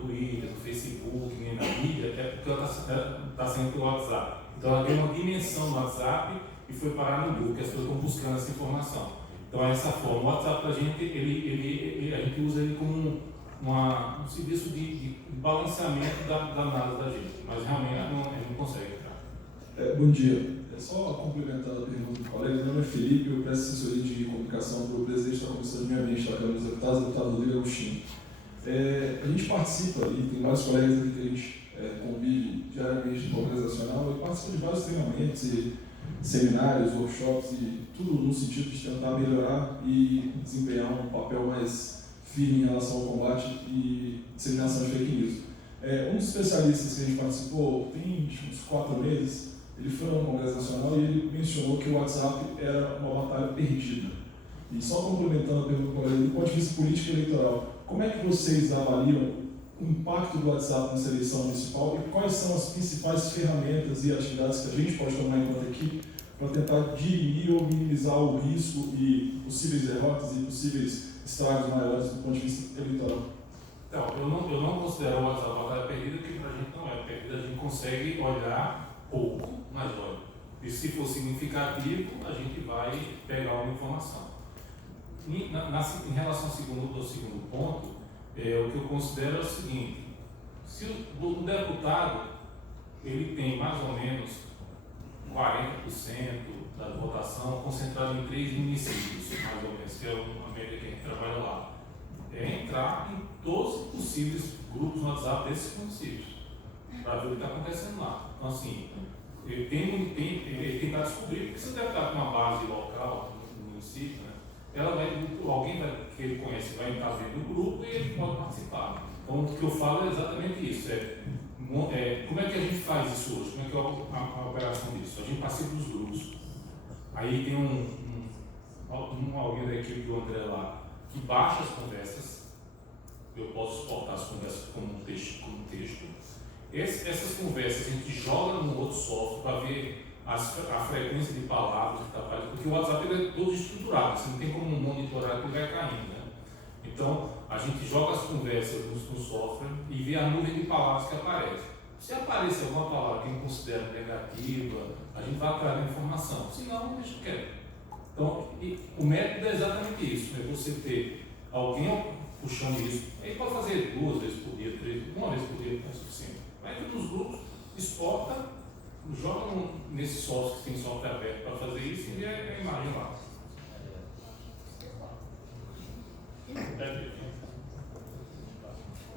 Twitter, no Facebook, nem na mídia, é porque ela está saindo pelo WhatsApp. Então ela tem uma dimensão no WhatsApp e foi parar no Google, que as pessoas estão buscando essa informação. Então é essa forma. O WhatsApp para a gente, a gente usa ele como um serviço de balanceamento da análise da gente, mas realmente não consegue. Bom dia. Só complementando a pergunta do colega, meu nome é Felipe, eu presto assessoria de comunicação para o presidente da Comissão de Meio Ambiente da Câmara dos Deputados, deputado Rodrigo Agostinho. A gente participa ali, tem vários colegas aqui que a gente convive diariamente no Congresso Nacional e participa de vários treinamentos e seminários, workshops e tudo no sentido de tentar melhorar e desempenhar um papel mais firme em relação ao combate e disseminação de fake news. Um dos especialistas que a gente participou tem uns 4 meses, ele foi no Congresso Nacional e ele mencionou que o WhatsApp era uma batalha perdida. E só complementando a pergunta do colega, do ponto de vista político e eleitoral, como é que vocês avaliam o impacto do WhatsApp nessa eleição municipal e quais são as principais ferramentas e atividades que a gente pode tomar em conta aqui para tentar dirimir ou minimizar o risco e possíveis derrotas e possíveis estragos maiores do ponto de vista eleitoral? Então, eu não considero o WhatsApp uma batalha perdida, porque para a gente não é perdida, a gente consegue olhar pouco, mas olha. E se for significativo, a gente vai pegar uma informação. Em relação ao segundo ponto, o que eu considero é o seguinte: se o deputado ele tem mais ou menos 40% da votação concentrada em 3 municípios, mais ou menos, que é a média que a gente trabalha lá, entrar em todos os possíveis grupos no WhatsApp desses municípios, para ver o que está acontecendo lá. Então, assim, ele tentar descobrir, porque se o deputado tem uma base local no município, né, alguém que ele conhece vai estar dentro do grupo e ele pode participar. Então, o que eu falo é exatamente isso: como é que a gente faz isso hoje? Como é que é a operação disso? A gente participa dos grupos. Aí tem alguém da equipe do André lá que baixa as conversas. Eu posso suportar as conversas como texto. Essas conversas a gente joga no outro software para ver a frequência de palavras que está fazendo, porque o WhatsApp ele é todo estruturado, você não tem como monitorar que ele vai caindo, né? Então, a gente joga as conversas no software e vê a nuvem de palavras que aparece. Se aparecer alguma palavra que a gente considera negativa, a gente vai atrás da informação, senão, deixa quieto. Então, o método é exatamente isso: é você ter alguém puxando isso. Ele pode fazer 2 vezes por dia, 3, uma vez por dia é suficiente. Vai para os grupos, exporta, joga nesse software, que tem software aberto para fazer isso, e vê a imagem lá.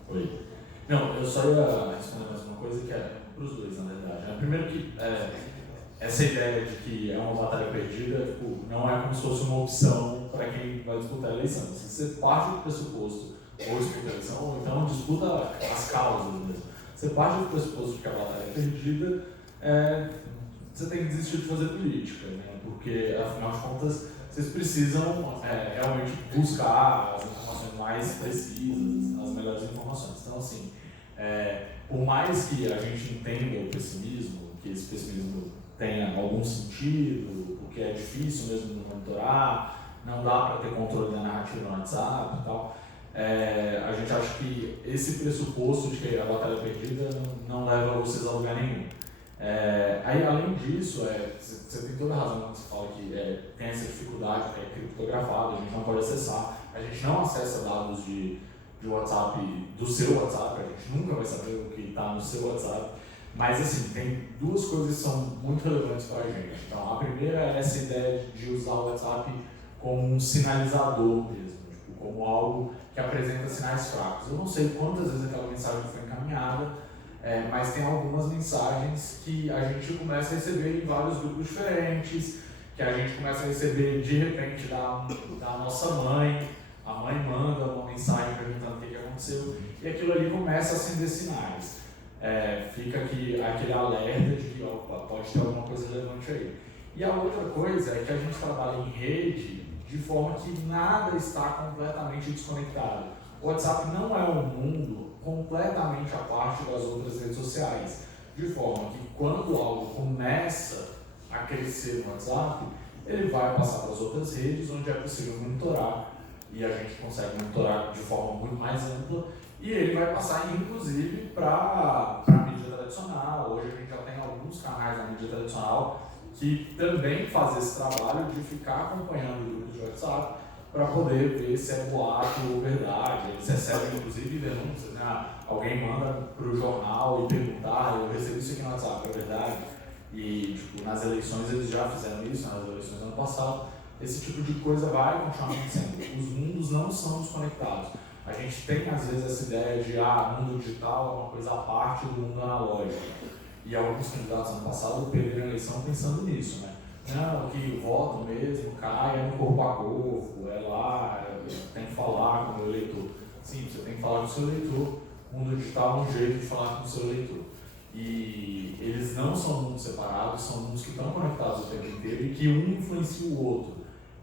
Oi. Não, eu só ia responder mais uma coisa que é para os dois, na verdade. Primeiro que essa ideia de que é uma batalha perdida, não é como se fosse uma opção para quem vai disputar a eleição. Você parte do pressuposto, ou disputa a eleição, ou então disputa as causas mesmo. Você parte do pressuposto de que a batalha é perdida, você tem que desistir de fazer política, né? Porque, afinal de contas, vocês precisam realmente buscar as informações mais precisas, as melhores informações. Então, assim, por mais que a gente entenda o pessimismo, que esse pessimismo tenha algum sentido, porque é difícil mesmo de monitorar, não dá para ter controle da narrativa no WhatsApp e tal, a gente acha que esse pressuposto de que a batalha é perdida não leva vocês a lugar nenhum. Aí, além disso, você tem toda a razão quando você fala que tem essa dificuldade, que é criptografado, a gente não pode acessar, a gente não acessa dados de WhatsApp, do seu WhatsApp, a gente nunca vai saber o que está no seu WhatsApp, mas assim, tem 2 coisas que são muito relevantes para a gente. Então, a primeira é essa ideia de usar o WhatsApp como um sinalizador mesmo, como algo que apresenta sinais fracos. Eu não sei quantas vezes aquela mensagem foi encaminhada, mas tem algumas mensagens que a gente começa a receber em vários grupos diferentes, que a gente começa a receber de repente da nossa mãe. A mãe manda uma mensagem perguntando o que aconteceu e aquilo ali começa a acender sinais. Fica aqui aquele alerta de que pode ter alguma coisa relevante aí. E a outra coisa é que a gente trabalha em rede de forma que nada está completamente desconectado. O WhatsApp não é um mundo completamente à parte das outras redes sociais, de forma que quando algo começa a crescer no WhatsApp, ele vai passar para as outras redes onde é possível monitorar, e a gente consegue monitorar de forma muito mais ampla, e ele vai passar inclusive para a mídia tradicional. Hoje a gente já tem alguns canais na mídia tradicional que também fazem esse trabalho de ficar acompanhando grupos de WhatsApp para poder ver se é boato ou verdade. Eles recebem inclusive denúncias, né? Alguém manda para o jornal e perguntar, eu recebi isso aqui no WhatsApp, é verdade? E tipo, nas eleições eles já fizeram isso, nas eleições do ano passado. Esse tipo de coisa vai continuar acontecendo. Os mundos não são desconectados. A gente tem às vezes essa ideia de mundo digital é uma coisa à parte do mundo analógico. E alguns candidatos ano passado perderam a eleição pensando nisso, né? Não, que o voto mesmo cai no corpo a corpo, é lá, tem que falar com o eleitor. Sim, você tem que falar com o seu eleitor. O mundo digital é um jeito de falar com o seu eleitor. E eles não são mundos separados, são mundos que estão conectados o tempo inteiro e que um influencia o outro.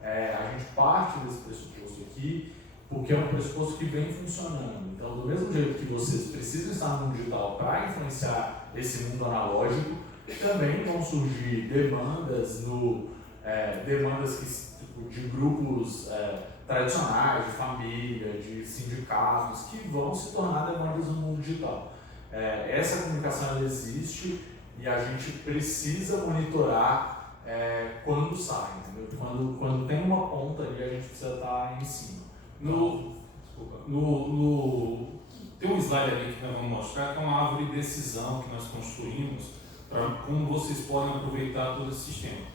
A gente parte desse pressuposto aqui porque é um pressuposto que vem funcionando. Então, do mesmo jeito que vocês precisam estar no mundo digital para influenciar esse mundo analógico, também vão surgir demandas de grupos tradicionais, de família, de sindicatos, que vão se tornar demandas no mundo digital. Essa comunicação ela existe e a gente precisa monitorar quando sai, entendeu? Quando tem uma ponta ali, a gente precisa estar em cima. Tem um slide ali que nós vamos mostrar, que é uma árvore de decisão que nós construímos para como vocês podem aproveitar todo esse sistema.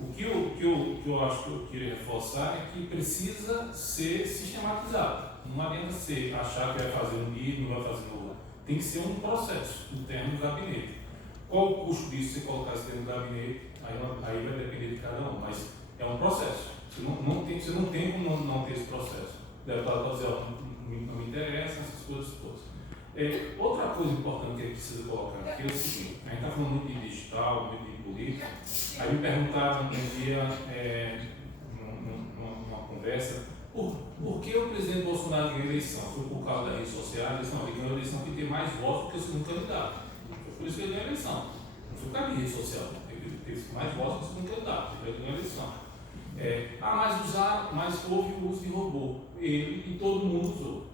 O que eu acho que eu queria reforçar é que precisa ser sistematizado. Não adianta você achar que vai fazer um guia, não vai fazer no outro. Tem que ser um processo interno do gabinete. Qual o custo disso se colocar isso dentro do gabinete? Aí vai depender de cada um, mas é um processo. Você não tem como não ter esse processo. O deputado pode dizer, não me interessa, essas coisas todas. Outra coisa importante que a gente precisa colocar aqui é o seguinte: a gente está falando muito de digital, muito de política. Aí me perguntaram um dia, numa conversa, por que o presidente Bolsonaro ganhou a eleição? Foi por causa das redes sociais? Não, ele ganhou a eleição porque tem mais votos do que o segundo candidato. Foi por isso que ele ganhou a eleição. Não foi por causa de rede social, ele teve mais votos do que o segundo candidato, ele ganhou a eleição. Mas houve o uso de robô. Ele e todo mundo usou.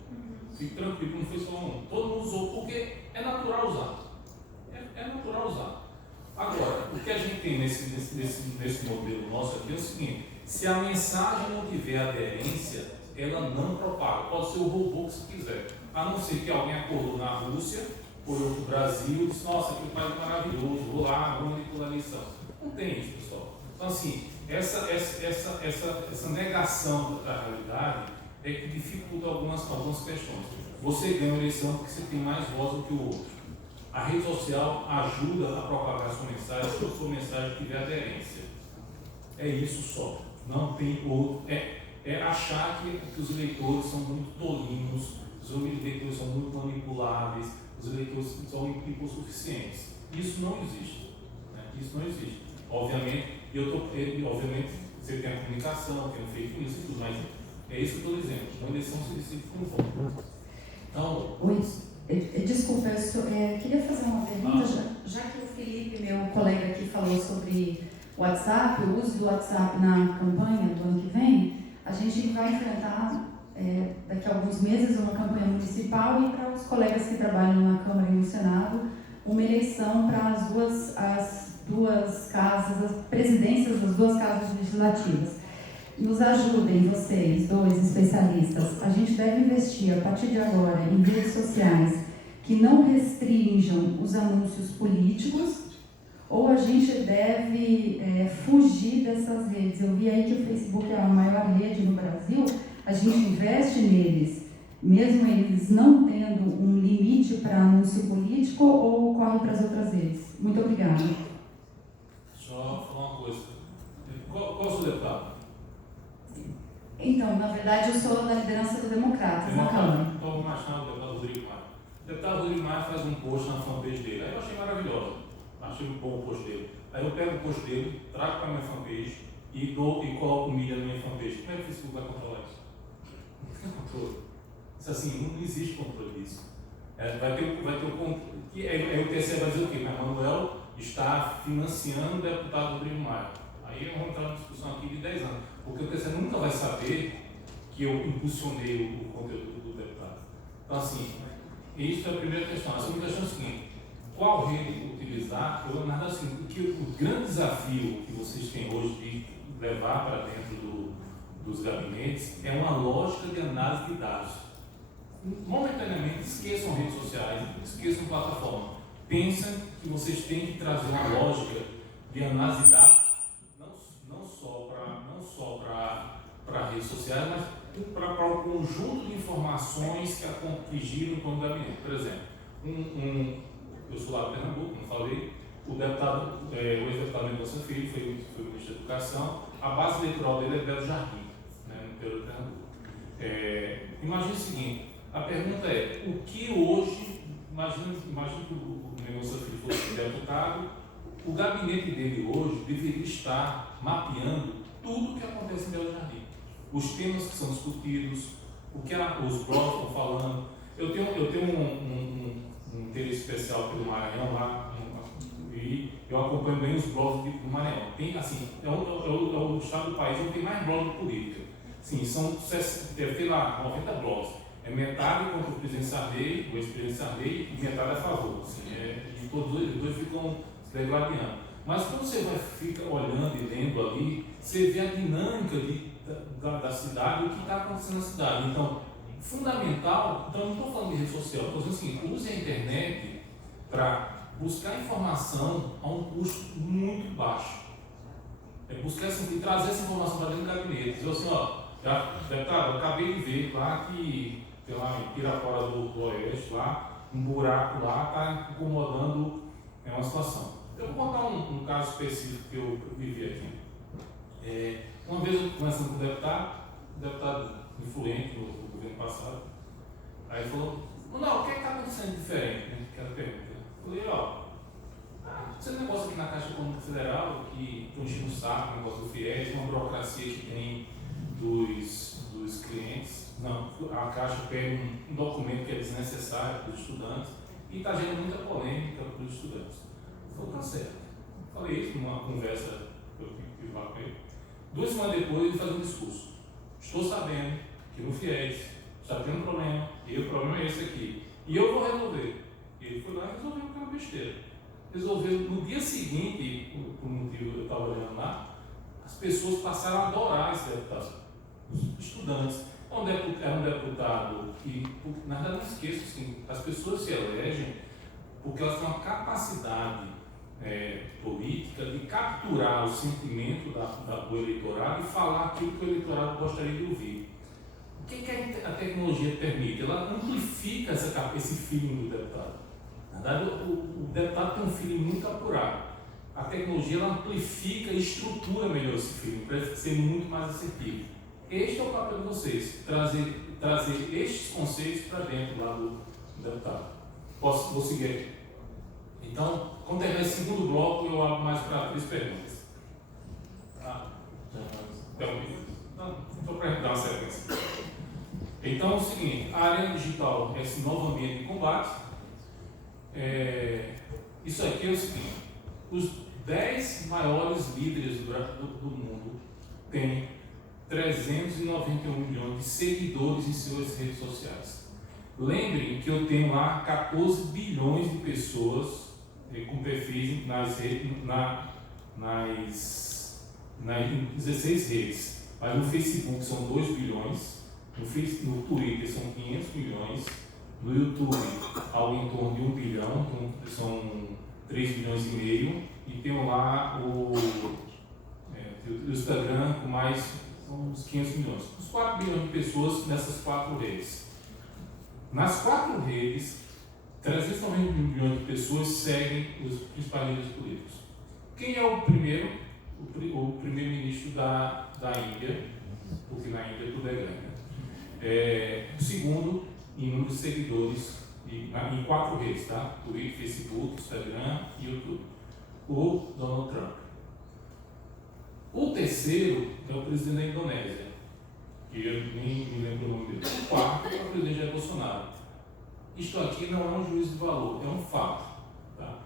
Fique tranquilo, não foi só um. Todo mundo usou porque é natural usar. É natural usar. Agora, o que a gente tem nesse modelo nosso aqui é o seguinte: se a mensagem não tiver aderência, ela não propaga. Pode ser o robô que você quiser. A não ser que alguém acordou na Rússia, olhou para o Brasil e disse: nossa, que país maravilhoso, vou lá, vou manipular a eleição. Não tem isso, pessoal. Então, assim, essa negação da realidade é que dificulta algumas questões. Você ganha a eleição porque você tem mais voz do que o outro. A rede social ajuda a propagar a sua mensagem, se a sua mensagem tiver aderência. É isso só. Não tem outro. É achar que os eleitores são muito tolinhos, os eleitores são muito manipuláveis, os eleitores são hipossuficientes. Isso não existe. Né? Isso não existe. Obviamente, você tem a comunicação, tem o fake news e tudo, mas é isso que eu estou dizendo. Uma eleição se conforma. Então, Oi, desculpa, eu queria fazer uma pergunta, já que o Felipe, meu colega aqui, falou sobre o WhatsApp, o uso do WhatsApp na campanha do ano que vem. A gente vai enfrentar, daqui a alguns meses, uma campanha municipal e para os colegas que trabalham na Câmara e no Senado, uma eleição para as duas casas, as presidências das duas casas legislativas. Nos ajudem, vocês, dois especialistas. A gente deve investir, a partir de agora, em redes sociais que não restringam os anúncios políticos, ou a gente deve fugir dessas redes? Eu vi aí que o Facebook é a maior rede no Brasil, a gente investe neles, mesmo eles não tendo um limite para anúncio político, ou corre para as outras redes? Muito obrigada. Só falar uma coisa. Qual é o seu deputado? Então, na verdade, eu sou da liderança do Democratas na Câmara. Então, vou mais chamar o deputado Rodrigo Maia. O deputado Rodrigo Maia faz um post na fanpage dele. Aí eu achei maravilhoso. Achei muito bom o post dele. Aí eu pego o post dele, trago para a minha fanpage e coloco mídia na minha fanpage. Como é que o Facebook vai controlar isso? Não tem controle. Isso assim, não existe controle disso. Vai ter o TSE vai dizer o quê? Mas Manuel está financiando o deputado Rodrigo Maia. Aí vamos entrar numa discussão aqui de 10 anos, porque o TSE nunca vai saber que eu impulsionei o conteúdo do deputado. Então, assim, isso é a primeira questão. A segunda questão é a seguinte: qual rede utilizar? Na verdade, assim, o grande desafio que vocês têm hoje de levar para dentro dos gabinetes é uma lógica de análise de dados. Momentaneamente, esqueçam redes sociais, esqueçam plataforma. Pensem que vocês têm que trazer uma lógica de análise de dados, não só para redes sociais, mas para o conjunto de informações que giram em torno do gabinete. Por exemplo, eu sou lá de Pernambuco, como falei, o ex-deputado Mendonça Filho foi ministro da Educação, a base eleitoral dele é Belo Jardim, né, no interior de Pernambuco. Imagine o seguinte: a pergunta é, o que hoje, imagine que o Mendonça Filho fosse deputado, o gabinete dele hoje deveria estar mapeando tudo o que acontece em Belo Jardim, os temas que são discutidos, o que os blogs estão falando. Eu tenho um interesse especial pelo Maranhão lá, e eu acompanho bem os blogs do Maranhão. Tem, assim, é o estado do país onde tem mais blogs de política. Sim, deve ter lá 90 blogs. É metade contra o presidente Sarney, o ex-presidente Sarney, e metade a favor. Assim, e todos os dois ficam se degladiando. Mas quando você fica olhando e lendo ali, você vê a dinâmica da cidade, o que está acontecendo na cidade. Então, fundamental, então não estou falando de rede social, estou dizendo assim, use a internet para buscar informação a um custo muito baixo. Buscar e trazer essa informação para dentro do gabinete. Dizer assim, deputado, eu acabei de ver lá que, sei lá, em Pirapora do Oeste, lá, um buraco lá está incomodando uma situação. Eu vou contar um caso específico que eu vivi aqui. Uma vez eu conversando com um deputado influente no governo passado, aí ele falou, não, o que está acontecendo diferente? Né? Que era a pergunta. Eu falei, esse negócio aqui na Caixa Econômica Federal, que estão enchendo o saco, o negócio do FIES, uma burocracia que tem dos clientes. Não, a Caixa pega um documento que é desnecessário para os estudantes e está gerando muita polêmica para os estudantes. Eu falei, tá certo. Falei isso numa conversa que eu tive lá com ele. 2 semanas depois, ele faz um discurso. Estou sabendo que no FIES está tendo um problema, e o problema é esse aqui. E eu vou resolver. Ele foi lá e resolveu aquela besteira. Resolveu no dia seguinte, por motivo eu estava olhando lá, as pessoas passaram a adorar esse deputado. Os estudantes. É um deputado que, na verdade, não esqueça, assim, as pessoas se elegem porque elas têm uma capacidade política de capturar o sentimento do eleitorado e falar aquilo que o eleitorado gostaria de ouvir. O que a tecnologia permite? Ela amplifica esse feeling do deputado. Na verdade, o deputado tem um feeling muito apurado. A tecnologia ela amplifica e estrutura melhor esse feeling para ser muito mais assertivo. Este é o papel de vocês, trazer estes conceitos para dentro lá do deputado. Vou seguir aqui. Então, quando terminar esse segundo bloco, eu abro mais para 3 perguntas. Só para dar uma sequência. Então, é o seguinte, a Arena Digital é esse novo ambiente de combate. Isso aqui é o seguinte, os 10 maiores líderes do mundo têm 391 milhões de seguidores em suas redes sociais. Lembrem que eu tenho lá 14 bilhões de pessoas com perfis nas 16 redes. Mas no Facebook são 2 bilhões, no Twitter são 500 milhões, no YouTube algo em torno de 1 bilhão, então são 3 bilhões e meio, e tenho lá o Instagram com mais uns 500 milhões. Os 4 bilhões de pessoas nessas 4 redes. Nas 4 redes, 390 milhões de pessoas seguem os principais líderes políticos. Quem é o primeiro? O primeiro-ministro da Índia, porque na Índia tudo é grande. O segundo, em número de seguidores, em 4 redes, tá? Twitter, Facebook, Instagram e YouTube. O Donald Trump. O terceiro é o presidente da Indonésia, que eu nem me lembro o nome dele. O quarto é o presidente Jair Bolsonaro. Isto aqui não é um juízo de valor, é um fato. Tá?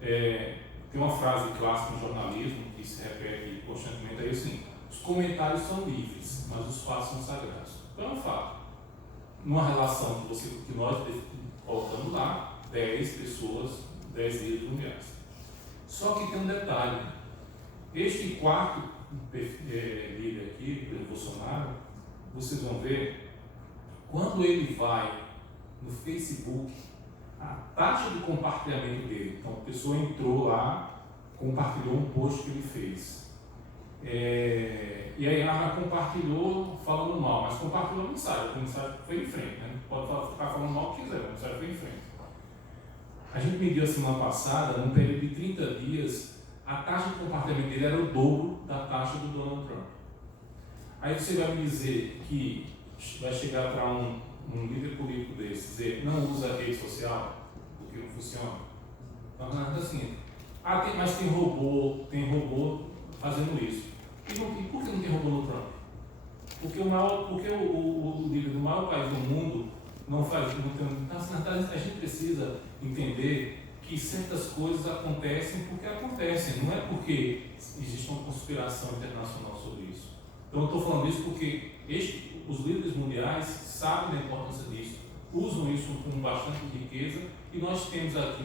Tem uma frase clássica no jornalismo que se repete constantemente, é assim: os comentários são livres, mas os fatos são sagrados. Então é um fato. Numa relação que nós colocamos lá, 10 pessoas, 10 líderes mundiais. Só que tem um detalhe: este quarto líder aqui, o Bolsonaro, vocês vão ver, quando ele vai no Facebook, a taxa de compartilhamento dele, então a pessoa entrou lá, compartilhou um post que ele fez, e aí ela compartilhou falando mal, mas compartilhou a mensagem foi em frente, né? Pode ficar falando mal o que quiser, a mensagem foi em frente. A gente mediu a semana passada, num período de 30 dias, a taxa de compartilhamento dele era o dobro da taxa do Donald Trump. Aí você vai me dizer que vai chegar para um líder político desse, dizer, não usa a rede social, porque não funciona. Então, assim, mas tem robô fazendo isso. E por que não tem robô no Trump? Porque o líder do maior país do mundo não faz. A gente precisa entender que certas coisas acontecem porque acontecem, não é porque existe uma conspiração internacional sobre isso. Então eu estou falando isso porque os líderes mundiais sabem da importância disso, usam isso com bastante riqueza, e nós temos aqui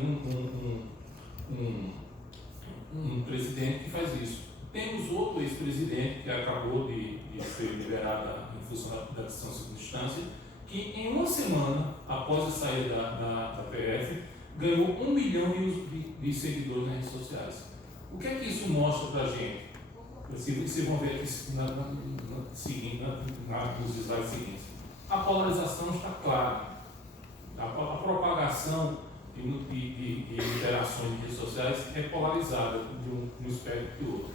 um presidente que faz isso. Temos outro ex-presidente que acabou de ser liberado em função da distância de distância, que em uma semana após a saída da PF ganhou 1 milhão de seguidores nas redes sociais. O que é que isso mostra para a gente? Vocês vão ver aqui nos slides seguintes. A polarização está clara. A propagação de interações de redes sociais é polarizada de um espectro do outro.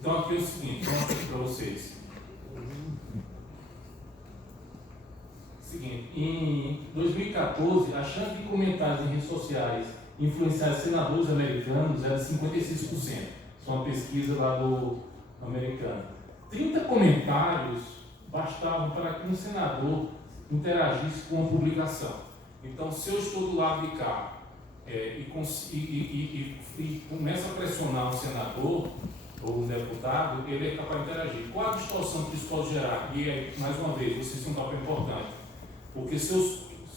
Então aqui é o seguinte, vou mostrar aqui para vocês. Seguinte, em 2014, a chance de comentários em redes sociais influenciar senadores americanos era de 56%. Isso é uma pesquisa lá do americano. 30 comentários bastavam para que um senador interagisse com a publicação. Então, se eu estou do lado de cá e começo a pressionar um senador ou um deputado, ele é capaz de interagir. Qual a distorção que isso pode gerar? E aí, mais uma vez, vocês têm um papel importante. Porque se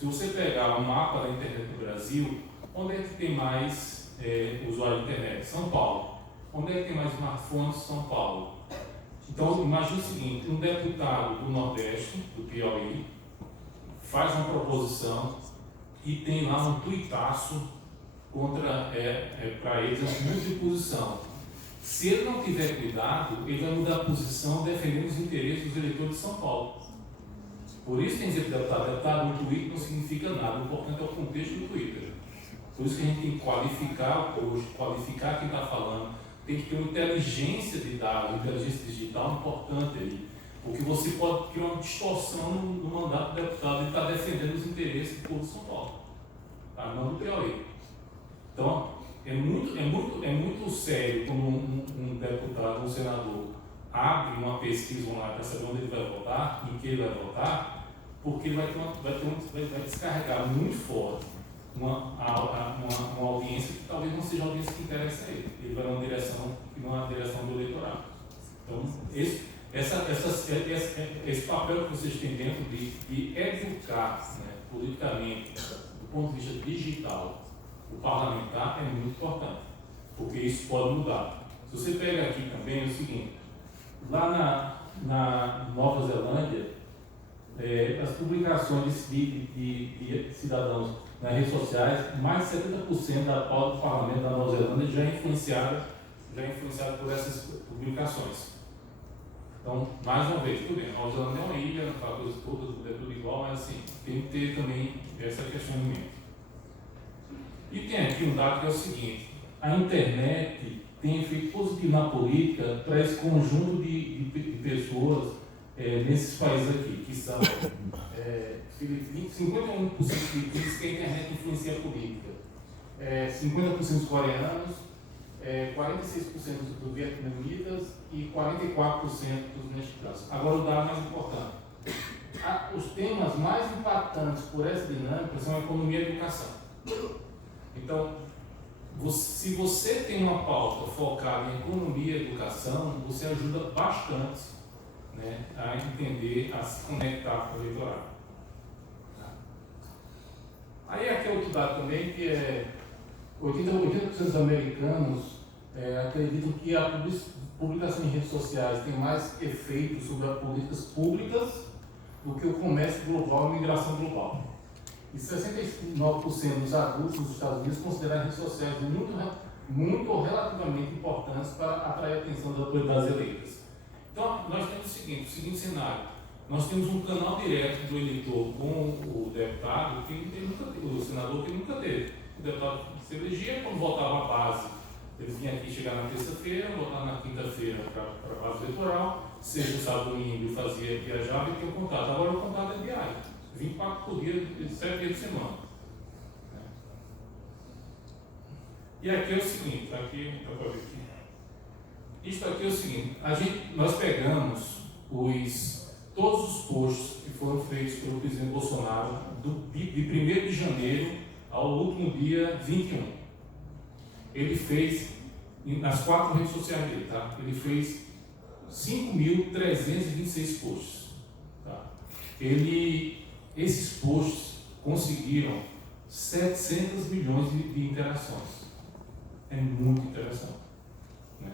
você pegar um mapa da internet do Brasil, onde é que tem mais usuário de internet? São Paulo. Onde é que tem mais smartphones? São Paulo. Então, imagine o seguinte, um deputado do Nordeste, do Piauí, faz uma proposição e tem lá um tuitaço contra, para eles, um mundo de posição. Se ele não tiver cuidado, ele vai mudar a posição defendendo os interesses dos eleitores de São Paulo. Por isso tem que dizer para o deputado no Twitter não significa nada, o importante é o contexto do Twitter. Por isso que a gente tem que qualificar o post, qualificar quem está falando, tem que ter uma inteligência de dados, inteligência digital importante aí, porque você pode criar uma distorção no mandato do deputado e estar defendendo os interesses do povo de São Paulo, tá? Não do Piauí. Então, é muito sério quando um deputado, um senador, abre uma pesquisa online para saber onde ele vai votar, em que ele vai votar, porque vai descarregar muito forte uma audiência que talvez não seja a audiência que interessa a ele. Ele vai numa direção que não é a direção do eleitorado. Então, esse papel que vocês têm dentro de educar, né, politicamente, do ponto de vista digital, o parlamentar é muito importante, porque isso pode mudar. Se você pega aqui também, é o seguinte, lá na Nova Zelândia, as publicações de cidadãos nas redes sociais, mais de 70% da pauta do parlamento da Nova Zelândia já é influenciada por essas publicações. Então, mais uma vez, tudo bem, a Nova Zelândia é uma ilha, não fala coisas todas, é tudo igual, mas assim, tem que ter também essa questão em mente. E tem aqui um dado que é o seguinte, a internet tem efeito positivo na política para esse conjunto de pessoas nesses países aqui, que são 51% de diz que a internet influencia a política, 50% dos coreanos, 46% dos vietnamitas e 44% dos mexicanos. Agora o dado mais importante, os temas mais impactantes por essa dinâmica são economia e educação. Então, se você tem uma pauta focada em economia e educação, você ajuda bastante, né, a entender, a se conectar com o eleitorado. Aí aqui é outro dado também, que é 80% dos americanos acreditam que a publicação em redes sociais tem mais efeito sobre as políticas públicas do que o comércio global e a migração global. E 69% dos adultos dos Estados Unidos consideram as redes sociais muito ou relativamente importantes para atrair a atenção das autoridades eleitas. Então, nós temos o seguinte cenário. Nós temos um canal direto do eleitor com o deputado, que ele nunca teve, o senador que ele nunca teve. O deputado se elegia, quando voltava à base, ele vinha aqui chegar na terça-feira, voltava na quinta-feira para a base eleitoral, sexta, sábado, domingo, viajava e tinha um contato. Agora o contato é diário, 24 por dia, 7 dias por semana. E aqui é o seguinte, isto aqui é o seguinte, nós pegamos todos os posts que foram feitos pelo presidente Bolsonaro de 1º de janeiro ao último dia 21. Ele fez, nas 4 redes sociais dele, tá? Ele fez 5.326 posts. Tá? Esses posts conseguiram 700 milhões de interações. É muito interessante. Né?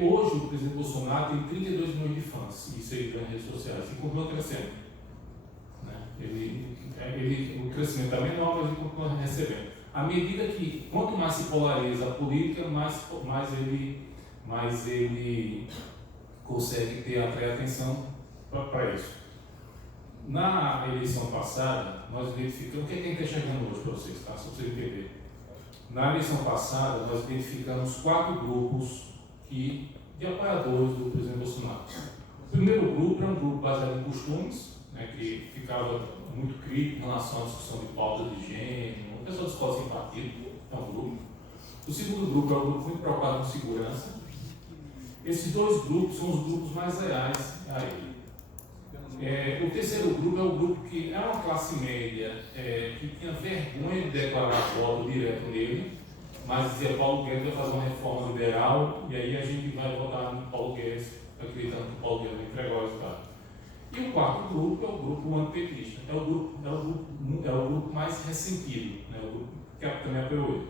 Hoje o presidente Bolsonaro tem 32 milhões de fãs, isso aí nas redes sociais, e continua crescendo. Né? O crescimento é menor, mas ele continua recebendo. À medida que, quanto mais se polariza a política, mais ele consegue atrair atenção para isso. Na eleição passada, nós identificamos, o que é que a gente está enxergando hoje para vocês, tá? Só para vocês entenderem. Na eleição passada, nós identificamos 4 grupos de apoiadores do presidente Bolsonaro. O primeiro grupo é um grupo baseado em costumes, né, que ficava muito crítico em relação à discussão de pauta de gênero, o pessoal de escola sem partido, é um grupo. O segundo grupo é um grupo muito preocupado com segurança. Esses 2 grupos são os grupos mais leais a ele. O terceiro grupo é o grupo que é uma classe média que tinha vergonha de declarar voto direto nele, mas dizia Paulo Guedes vai fazer uma reforma liberal e aí a gente vai votar no Paulo Guedes, acreditando que o Paulo Guedes vai entregar o resultado. E o 4º grupo é o grupo antipetista, é o grupo mais ressentido, né? O grupo que também apoiou ele.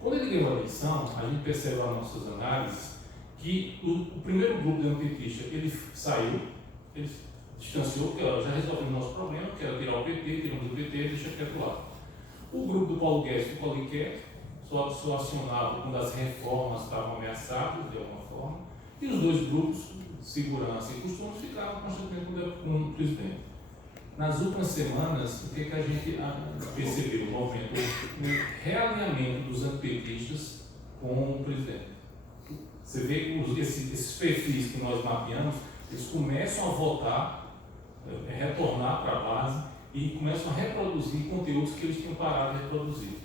Quando ele ganhou a eleição, a gente percebeu nas nossas análises que o primeiro grupo de antipetista, ele saiu, ele distanciou, porque já resolveu o nosso problema, que era tirar o PT, tiramos o PT e deixar quieto lá. O grupo do Paulo Guedes ficou ali quieto, só acionava quando as reformas estavam ameaçadas de alguma forma, e os 2 grupos, segurança e costumes, ficavam constantemente com o presidente. Nas últimas semanas, o que a gente percebeu? O movimento, o realinhamento dos antipetistas com o presidente. Você vê que esses perfis que nós mapeamos, eles começam a voltar, retornar para a base e começam a reproduzir conteúdos que eles tinham parado de reproduzir,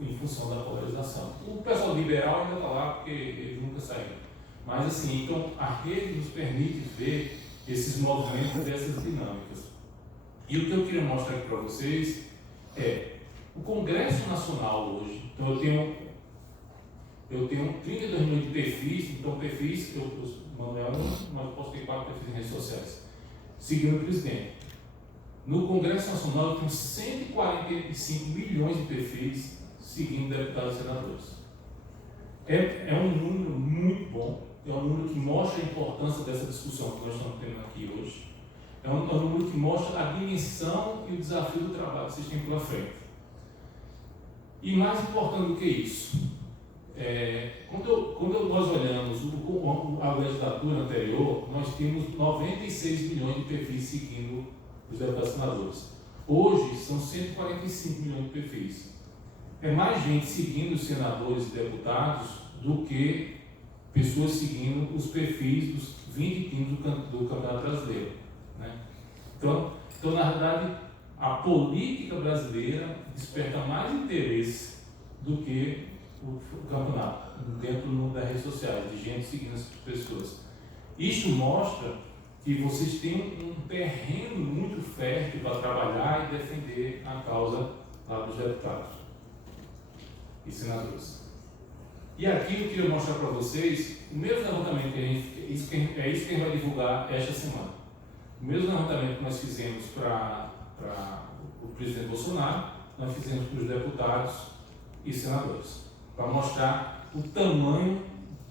em função da polarização. O pessoal liberal ainda está lá porque eles nunca saíram. Mas assim, então a rede nos permite ver esses movimentos dessas dinâmicas. E o que eu queria mostrar aqui para vocês é o Congresso Nacional hoje. Então eu tenho 32 milhões de perfis, então perfis, Manuel, mas eu posso ter 4 perfis em redes sociais, seguindo o presidente. No Congresso Nacional eu tenho 145 milhões de perfis seguindo deputados e senadores. É um número muito bom, é um número que mostra a importância dessa discussão que nós estamos tendo aqui hoje. É um número que mostra a dimensão e o desafio do trabalho que vocês têm pela frente. E mais importante do que isso, quando nós olhamos a legislatura anterior, nós tínhamos 96 milhões de perfis seguindo os deputados e senadores. Hoje são 145 milhões de perfis. É mais gente seguindo os senadores e deputados do que pessoas seguindo os perfis dos 20 times do Campeonato Brasileiro. Né? Então, na verdade, a política brasileira desperta mais interesse do que o campeonato, dentro das redes sociais, de gente seguindo essas pessoas. Isso mostra que vocês têm um terreno muito fértil para trabalhar e defender a causa lá dos deputados e senadores. E aqui eu queria mostrar para vocês o mesmo levantamento que é isso que a gente vai divulgar esta semana. O mesmo levantamento que nós fizemos para o presidente Bolsonaro, nós fizemos para os deputados e senadores, para mostrar o tamanho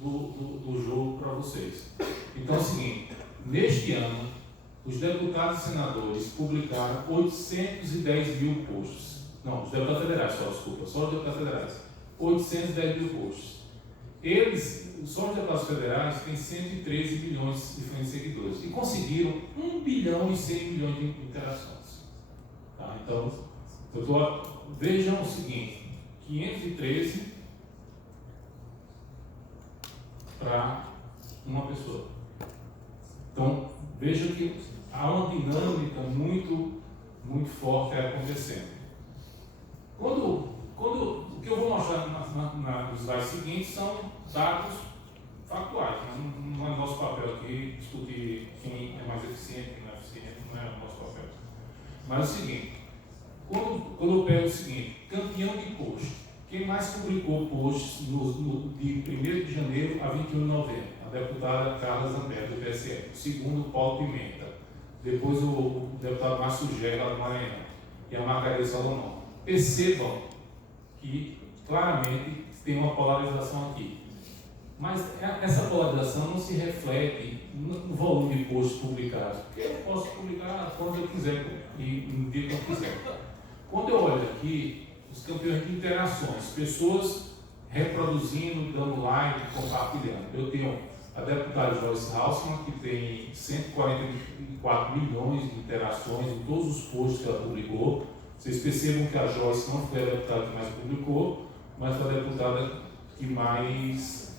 do jogo para vocês. Então é o seguinte, neste ano, os deputados e senadores publicaram 810 mil posts. Não, os deputados federais, só os deputados federais. 810 mil posts. Só os deputados federais têm 113 milhões de seguidores e conseguiram 1 bilhão e 100 milhões de interações. Tá? Então, vejam o seguinte, 513 para uma pessoa. Então, vejam que há uma dinâmica muito forte acontecendo. O que eu vou mostrar nos slides seguintes são dados factuais. Não é nosso papel aqui discutir quem é mais eficiente, quem não é eficiente, não é o nosso papel. Mas é o seguinte, quando eu pego o seguinte, campeão de post, quem mais publicou posts de 1º de janeiro a 21 de novembro? A deputada Carla Zambelli, do PSL. O segundo, Paulo Pimenta. Depois o deputado Márcio Gera, do Maranhão. E a Margarida Salomão. Percebam que claramente tem uma polarização aqui. Mas essa polarização não se reflete no volume de posts publicados, porque eu posso publicar quando eu quiser e no dia que eu quiser. Quando eu olho aqui, os campeões de interações, pessoas reproduzindo, dando like, compartilhando. Eu tenho a deputada Joyce Hausmann, que tem 144 milhões de interações em todos os posts que ela publicou. Vocês percebam que a Joyce não foi a deputada que mais publicou, mas foi a deputada que mais